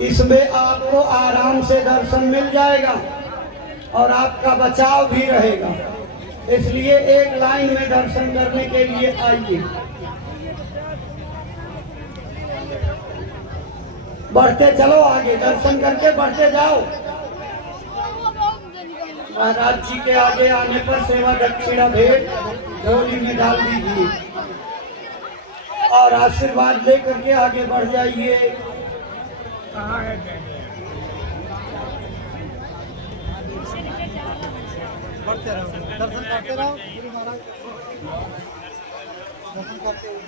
इसमें आपको आराम से दर्शन मिल जाएगा और आपका बचाव भी रहेगा। इसलिए एक लाइन में दर्शन करने के लिए आइए। बढ़ते चलो आगे, दर्शन करके बढ़ते जाओ। महाराज जी के आगे आने पर सेवा दक्षिणा भेंट झोली में डाल दीजिए और आशीर्वाद लेकर के आगे बढ़ जाइए। बढ़ते रहो, दर्शन करते रहो। गुरु महाराज दर्शन करते हुए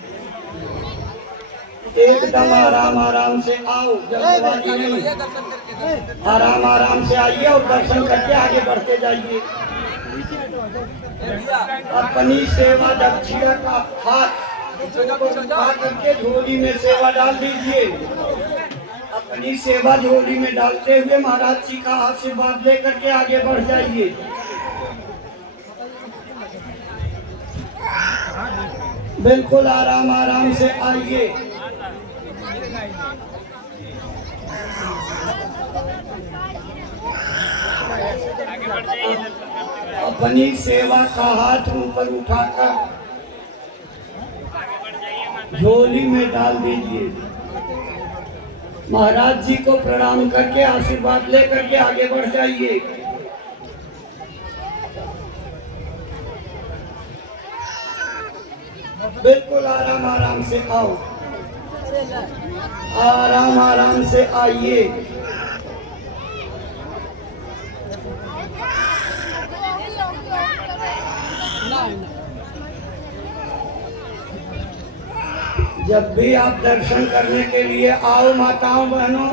एकदम आराम आराम से आओ, जल्दबाजी नहीं। दर्शन करके आराम आराम से आइए और दर्शन करके आगे बढ़ते जाइए। अपनी सेवा दक्षिणा का हाथ उठा करके झोली में सेवा डाल दीजिए। अपनी सेवा झोली में डालते हुए महाराज जी का आशीर्वाद लेकर के आगे बढ़ जाइए। बिल्कुल आराम आराम से आइए। अपनी सेवा का हाथ ऊपर उठाकर झोली में डाल दीजिए। महाराज जी को प्रणाम करके आशीर्वाद लेकर के आगे बढ़ जाइए। बिल्कुल आराम आराम से आओ, आराम आराम से आइए। जब भी आप दर्शन करने के लिए आओ माताओं बहनों,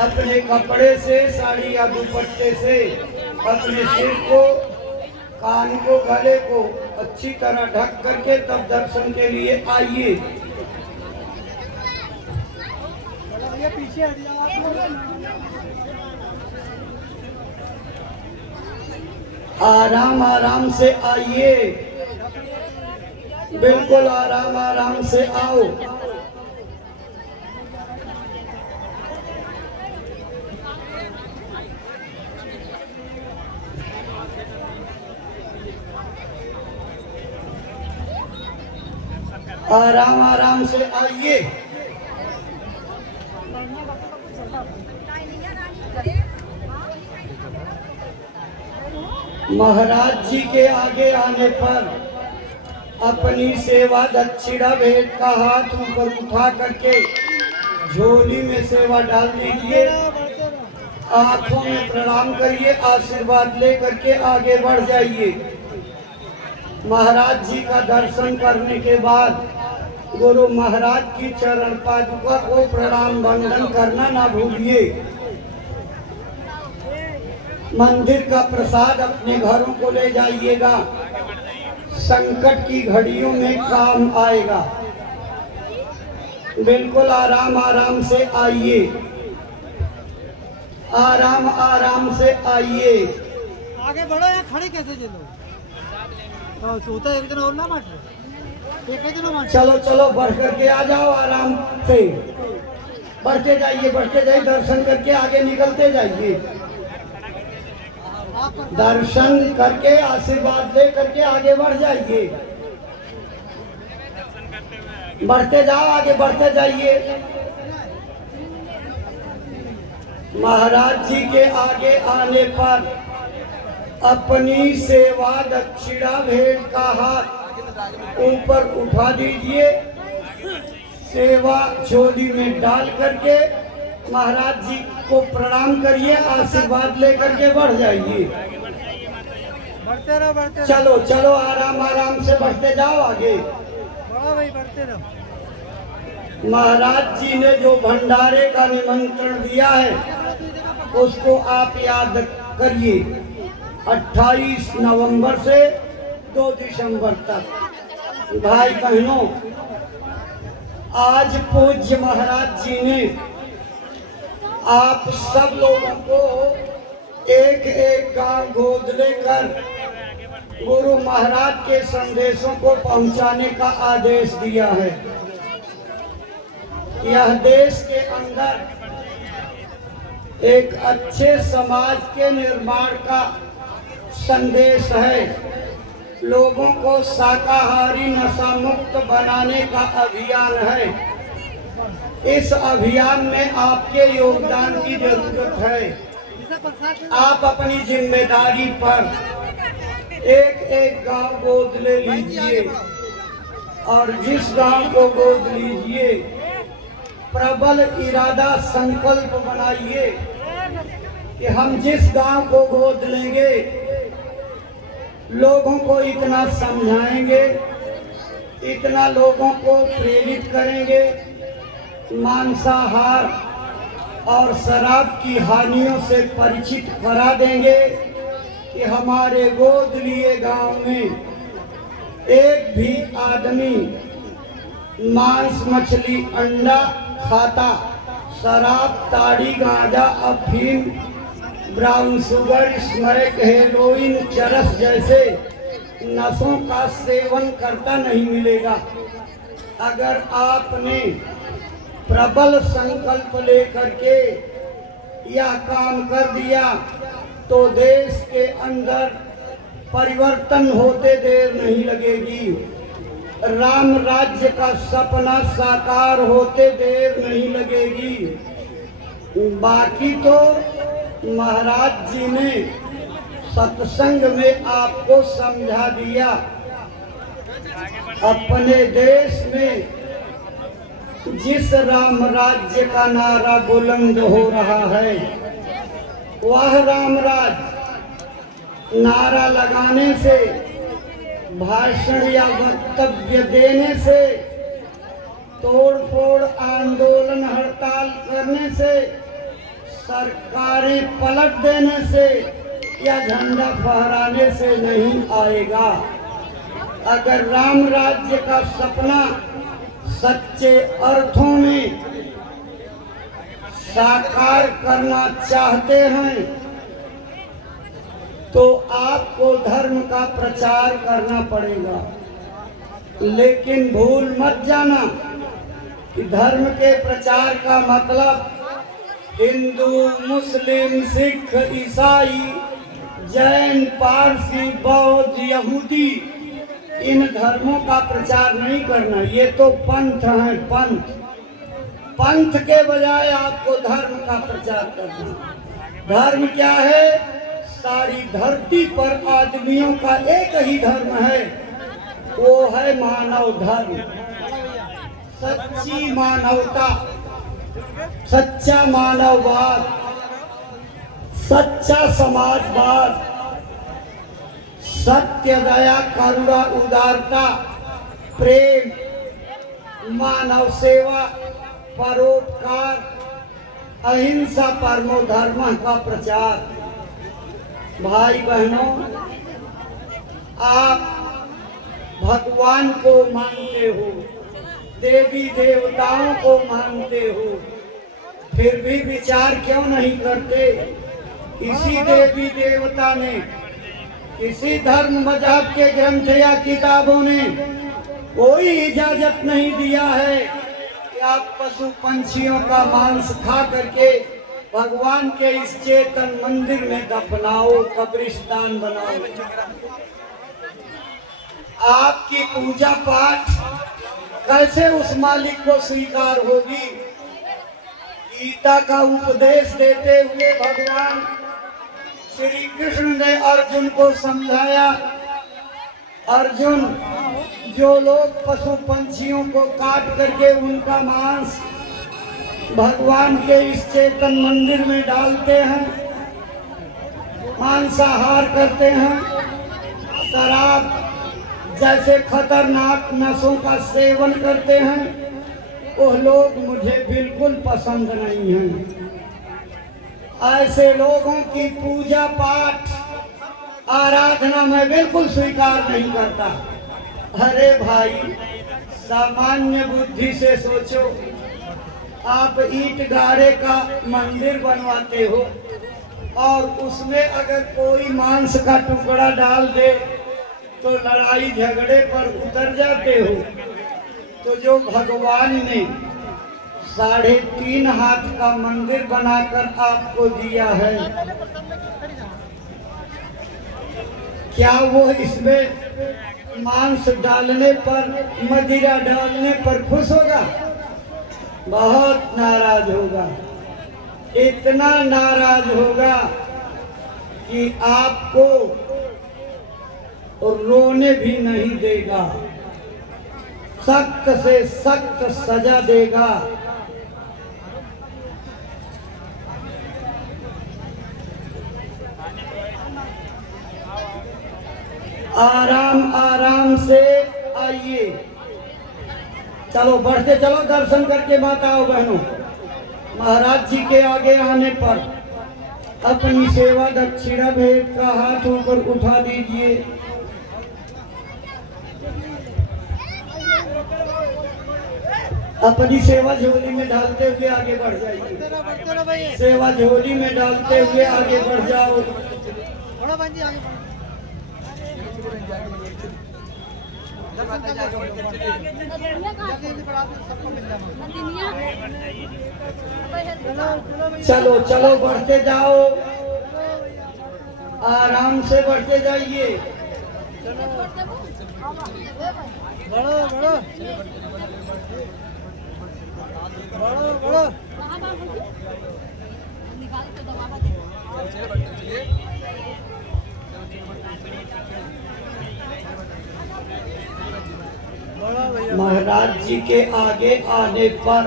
अपने कपड़े से, साड़ी या दुपट्टे से अपने सिर को, कान को, गले को अच्छी तरह ढक करके तब दर्शन के लिए आइए। पीछे हट जाओ आप। आराम आराम से आइए। बिल्कुल आराम आराम से आओ। आराम आराम से आइए। महाराज जी के आगे आने पर अपनी सेवा दक्षिणा भेंट का हाथ ऊपर उठा करके झोली में सेवा डाल दीजिए। आंखों में प्रणाम करिए, आशीर्वाद ले करके आगे बढ़ जाइए। महाराज जी का दर्शन करने के बाद गुरु महाराज की चरण पादुका को प्रणाम वंदन करना ना भूलिए। मंदिर का प्रसाद अपने घरों को ले जाइएगा, संकट की घड़ियों में काम आएगा। बिल्कुल आराम आराम से आइए, आराम आराम से आइए। आगे बढ़ो, यहाँ खड़े कैसे चलो? तो सोता एक दिन और ना मार, एक दिन मार। चलो चलो बढ़ करके आ जाओ, आराम से बढ़ते जाइए, बढ़ते जाइए। दर्शन करके आगे निकलते जाइए। दर्शन करके आशीर्वाद ले करके आगे बढ़ जाइए। बढ़ते जाओ, आगे बढ़ते जाइए। महाराज जी के आगे आने पर अपनी सेवा दक्षिणा भेंट का हाथ ऊपर उठा दीजिए। सेवा झोली में डाल करके महाराज जी को प्रणाम करिए, आशीर्वाद लेकर के बढ़ जाइए। बढ़ते रहो, बढ़ते रहो। चलो चलो आराम आराम से बढ़ते जाओ आगे। बढ़ो भाई, बढ़ते रहो। महाराज जी ने जो भंडारे का निमंत्रण दिया है उसको आप याद करिए। 28 नवंबर से 2 दिसंबर तक। भाई बहनों, आज पूज्य महाराज जी ने आप सब लोगों को एक एक गांव गोद लेकर गुरु महाराज के संदेशों को पहुंचाने का आदेश दिया है। यह देश के अंदर एक अच्छे समाज के निर्माण का संदेश है। लोगों को शाकाहारी नशा मुक्त बनाने का अभियान है। इस अभियान में आपके योगदान की जरूरत है। आप अपनी जिम्मेदारी पर एक एक गांव गोद ले लीजिए और जिस गांव को गोद लीजिए प्रबल इरादा संकल्प बनाइए कि हम जिस गांव को गोद लेंगे लोगों को इतना समझाएंगे, इतना लोगों को प्रेरित करेंगे, मांसाहार और शराब की हानियों से परिचित करा देंगे कि हमारे गोद लिए गांव में एक भी आदमी मांस मछली अंडा खाता, शराब ताड़ी गांजा अफीम ब्राउन शुगर स्मैक हेरोइन चरस जैसे नशों का सेवन करता नहीं मिलेगा। अगर आपने प्रबल संकल्प लेकर के यह काम कर दिया तो देश के अंदर परिवर्तन होते देर नहीं लगेगी। राम राज्य का सपना साकार होते देर नहीं लगेगी। बाकी तो महाराज जी ने सत्संग में आपको समझा दिया। अपने देश में जिस राम राज्य का नारा बुलंद हो रहा है, वह राम राज्य नारा लगाने से, भाषण या वक्तव्य देने से, तोड़ फोड़ आंदोलन हड़ताल करने से, सरकारें पलट देने से या झंडा फहराने से नहीं आएगा। अगर राम राज्य का सपना सच्चे अर्थों में साकार करना चाहते हैं तो आपको धर्म का प्रचार करना पड़ेगा। लेकिन भूल मत जाना कि धर्म के प्रचार का मतलब हिंदू, मुस्लिम, सिख, ईसाई, जैन, पारसी, बौद्ध, यहूदी इन धर्मों का प्रचार नहीं करना। ये तो पंथ है, पंथ। पंथ के बजाय आपको धर्म का प्रचार करना। धर्म क्या है? सारी धरती पर आदमियों का एक ही धर्म है, वो है मानव धर्म। सच्ची मानवता, सच्चा मानववाद, सच्चा समाजवाद, सत्य, दया, करुणा, उदारता, प्रेम, मानव सेवा, परोपकार, अहिंसा, परमो धर्म का प्रचार। भाई बहनों, आप भगवान को मानते हो, देवी देवताओं को मानते हो, फिर भी विचार क्यों नहीं करते? इसी देवी देवता ने, इसी धर्म मजहब के ग्रंथ या किताबों ने कोई इजाजत नहीं दिया है कि आप पशु पंछियों का मांस खा करके भगवान के इस चेतन मंदिर में दफनाओ, कब्रिस्तान बनाओ। आपकी पूजा पाठ कैसे उस मालिक को स्वीकार होगी? गीता का उपदेश देते हुए भगवान श्री कृष्ण ने अर्जुन को समझाया, अर्जुन, जो लोग पशु पंछियों को काट करके उनका मांस भगवान के इस चेतन मंदिर में डालते हैं, मांसाहार करते हैं, शराब जैसे खतरनाक नशों का सेवन करते हैं, वो लोग मुझे बिल्कुल पसंद नहीं हैं। ऐसे लोगों की पूजा पाठ आराधना मैं बिल्कुल स्वीकार नहीं करता। अरे भाई, सामान्य बुद्धि से सोचो, आप ईंट गारे का मंदिर बनवाते हो और उसमें अगर कोई मांस का टुकड़ा डाल दे तो लड़ाई झगड़े पर उतर जाते हो। तो जो भगवान ने 3.5 हाथ का मंदिर बनाकर आपको दिया है, क्या वो इसमें मांस डालने पर, मदिरा डालने पर खुश होगा? बहुत नाराज होगा। इतना नाराज होगा कि आपको रोने भी नहीं देगा, सख्त से सख्त सजा देगा। आराम आराम से आइए, चलो बढ़ते चलो, दर्शन करके मत आओ बहनों, महाराज जी के आगे आने पर अपनी सेवा दक्षिणा भेंट का हाथ ऊपर उठा दीजिए। अपनी सेवा झोली में डालते हुए आगे बढ़ जाइए। बढ़ते रहो भाई। सेवा झोली में डालते हुए आगे बढ़ जाओ। बढ़ो बहन जी आगे बढ़ो। जल्दी बढ़ा दो, सबको मिल जाना। चलो चलो बढ़ते जाओ, आराम से बढ़ते जाइए। बढ़ो बढ़ो बढ़ो बढ़ो। महाराज जी के आगे आने पर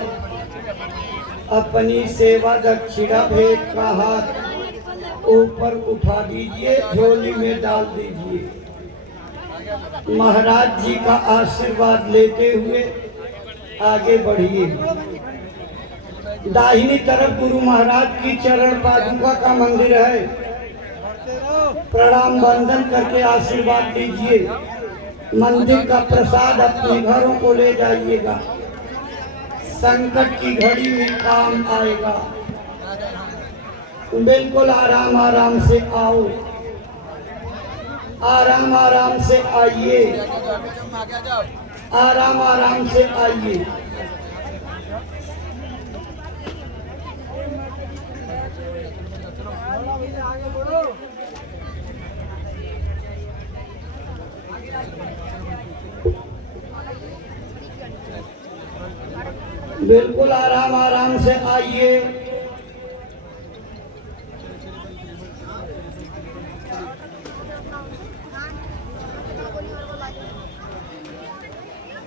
अपनी सेवा दक्षिणा भेंट का हाथ ऊपर उठा दीजिए, झोली में डाल दीजिए। महाराज जी का आशीर्वाद लेते हुए आगे बढ़िए। दाहिनी तरफ गुरु महाराज की चरण पादुका का मंदिर है। प्रणाम वंदन करके आशीर्वाद दीजिए। मंदिर का प्रसाद अपने घरों को ले जाइएगा। संकट की घड़ी में काम आएगा। बिल्कुल आराम आराम से आओ, आराम आराम से आइए, आराम आराम से आइए। बिल्कुल आराम आराम से आइए।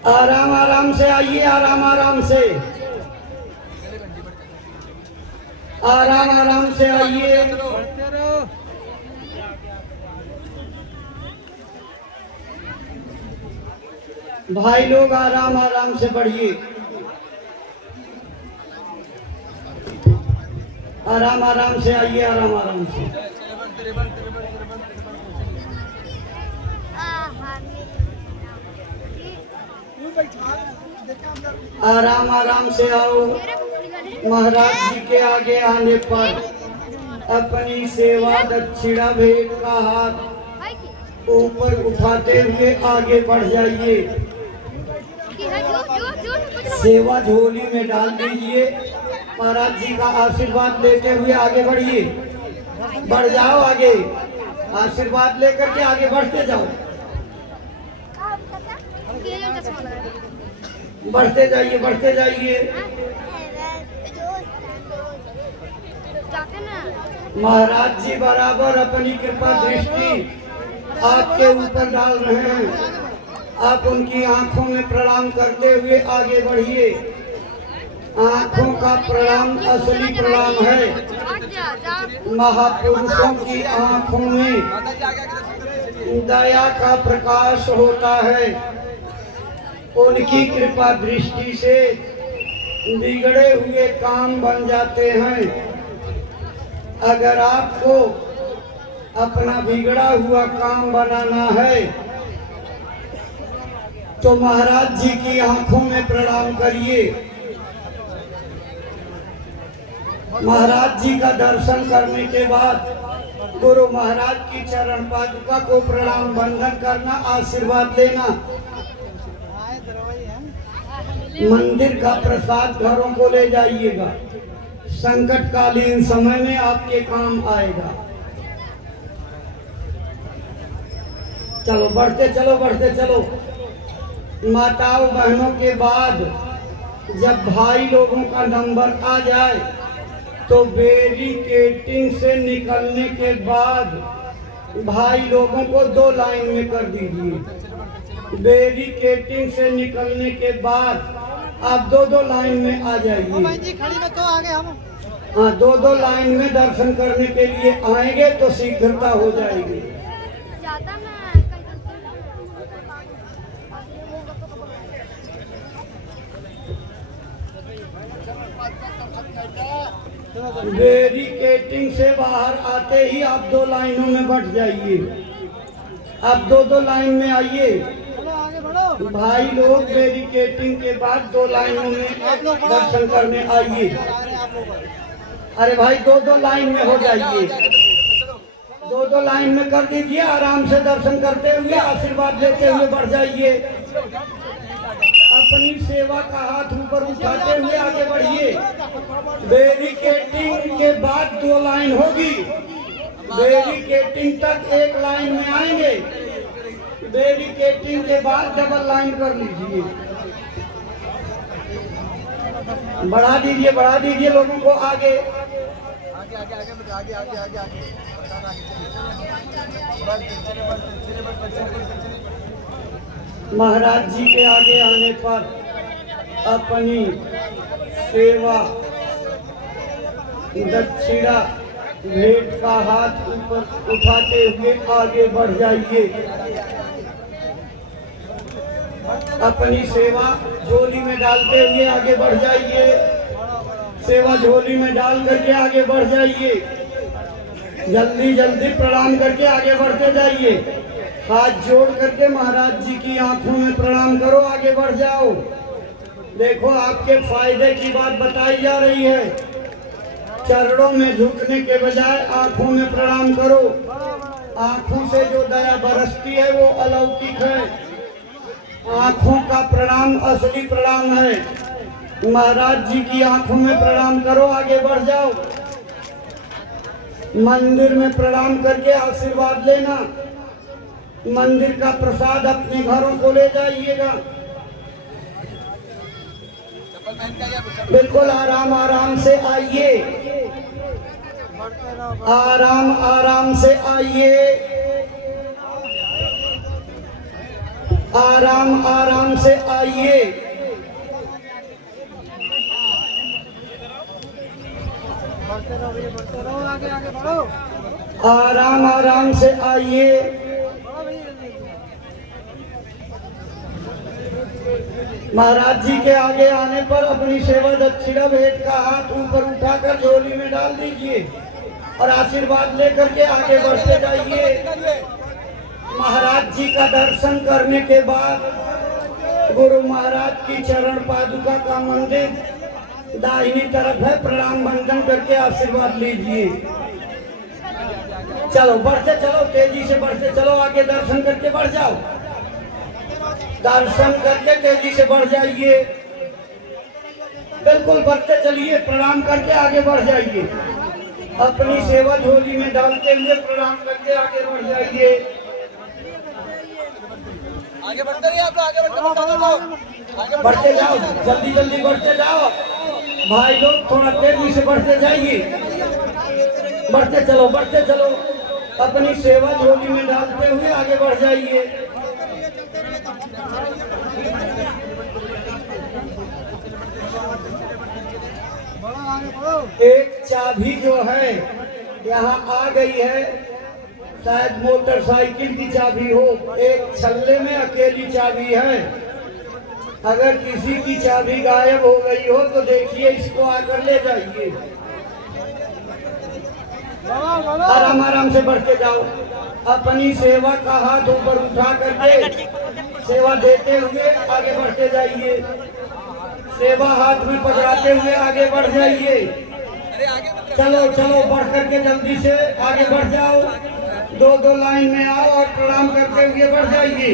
आराम आराम से आइए, आराम आराम से, आराम आराम से आइए। भाई लोग आराम आराम से बढ़िए, आराम आराम से आइए, आराम आराम से। आराम आराम से आओ। महाराज जी के आगे आने पर अपनी सेवा दक्षिणा भेंट का हाथ ऊपर उठाते हुए आगे बढ़ जाइए। सेवा झोली में डाल दीजिए। महाराज जी का आशीर्वाद लेते हुए आगे बढ़िए। बढ़ जाओ आगे, आशीर्वाद लेकर के आगे बढ़ते जाओ। बढ़ते जाइए, बढ़ते जाइए। महाराज जी बराबर अपनी कृपा दृष्टि आपके ऊपर डाल रहे हैं। आप उनकी आंखों में प्रणाम करते हुए आगे बढ़िए। आंखों का प्रणाम असली प्रणाम है। महापुरुषों की आंखों में दया का प्रकाश होता है। उनकी कृपा दृष्टि से बिगड़े हुए काम बन जाते हैं। अगर आपको अपना बिगड़ा हुआ काम बनाना है तो महाराज जी की आंखों में प्रणाम करिए। महाराज जी का दर्शन करने के बाद गुरु महाराज की चरण पादुका को प्रणाम वंदन करना, आशीर्वाद लेना। मंदिर का प्रसाद घरों को ले जाइएगा। संकटकालीन समय में आपके काम आएगा। चलो बढ़ते चलो, बढ़ते चलो। माताओं बहनों के बाद जब भाई लोगों का नंबर आ जाए तो बैरिकेडिंग से निकलने के बाद भाई लोगों को 2 लाइन में कर दीजिए। बैरिकेडिंग से निकलने के बाद आप 2-2 लाइन में आ जाइए। खड़ी में तो आगे हम। हाँ, 2-2 लाइन में दर्शन करने के लिए आएंगे तो शीघ्रता हो जाएगी। बैरिकेटिंग से बाहर आते ही आप 2 लाइनों में बट जाइए। आप 2 लाइन में आइए। चलो आगे बढ़ो। भाई लोग बैरिकेटिंग के बाद 2 लाइनों में दर्शन करने आइए। आप लोग अरे भाई 2 लाइन में हो जाइए। 2 लाइन में कर दीजिए। आराम से दर्शन करते हुए आशीर्वाद लेते हुए बढ़ जाइए। अपनी सेवा का हाथ ऊपर उठाते हुए आगे बढ़िए। बैरिकेटिंग के बाद 2 लाइन होगी। बैरिकेटिंग तक 1 लाइन में आएंगे। बैरिकेटिंग के बाद डबल लाइन कर लीजिए। बढ़ा दीजिए लोगों को आगे। आगे आगे आगे बढ़, आगे आगे आगे आगे चलिए। महाराज जी के आगे आने पर अपनी सेवा दक्षिणा भेंट का हाथ ऊपर उठाते हुए आगे बढ़ जाइए। अपनी सेवा झोली में डालते हुए आगे बढ़ जाइए। सेवा झोली में डाल करके आगे बढ़ जाइए। जल्दी जल्दी प्रणाम करके आगे बढ़ते जाइए। हाथ जोड़ करके महाराज जी की आंखों में प्रणाम करो, आगे बढ़ जाओ। देखो आपके फायदे की बात बताई जा रही है। चरणों में झुकने के बजाय आंखों में प्रणाम करो। आंखों से जो दया बरसती है वो अलौकिक है। आंखों का प्रणाम असली प्रणाम है। महाराज जी की आंखों में प्रणाम करो, आगे बढ़ जाओ। मंदिर में प्रणाम करके आशीर्वाद लेना। मंदिर का प्रसाद अपने घरों को ले जाइएगा। बिल्कुल आराम से आइए। आराम से आइए। आराम से आइए। बढ़ते रहो, आगे आगे बढ़ो। आराम से आइए। महाराज जी के आगे आने पर अपनी सेवा दक्षिणा भेंट का हाथ ऊपर उठाकर झोली में डाल दीजिए और आशीर्वाद लेकर के आगे बढ़ते जाइए। महाराज जी का दर्शन करने के बाद गुरु महाराज की चरण पादुका का मंदिर दाहिनी तरफ है। प्रणाम बंदन करके आशीर्वाद लीजिए। चलो बढ़ते चलो, तेजी से बढ़ते चलो। आगे दर्शन करके बढ़ जाओ। दर्शन करके तेजी से बढ़ जाइए। बिल्कुल बढ़ते चलिए। प्रणाम करके आगे बढ़ जाइए। अपनी सेवा झोली में डालते हुए प्रणाम करके आगे बढ़ जाइए। आगे बढ़ते रहिए आप लोग, आगे बढ़ते जाओ, जल्दी जल्दी बढ़ते जाओ। भाई लोग थोड़ा तेजी से बढ़ते जाइए। बढ़ते चलो। अपनी सेवा झोली में डालते हुए आगे बढ़ जाइए। एक चाबी जो है यहाँ आ गई है, शायद मोटरसाइकिल की चाबी हो। एक छल्ले में अकेली चाबी है। अगर किसी की चाबी गायब हो गई हो तो देखिए, इसको आकर ले जाइए। आराम से बढ़ते जाओ। अपनी सेवा का हाथ ऊपर उठा करके सेवा देते हुए आगे बढ़ते जाइए। सेवा हाथ में पकड़ाते हुए आगे बढ़ जाइए। चलो बढ़ करके जल्दी से आगे बढ़ जाओ। 2 लाइन में आओ और प्रणाम करते हुए बढ़ जाइए।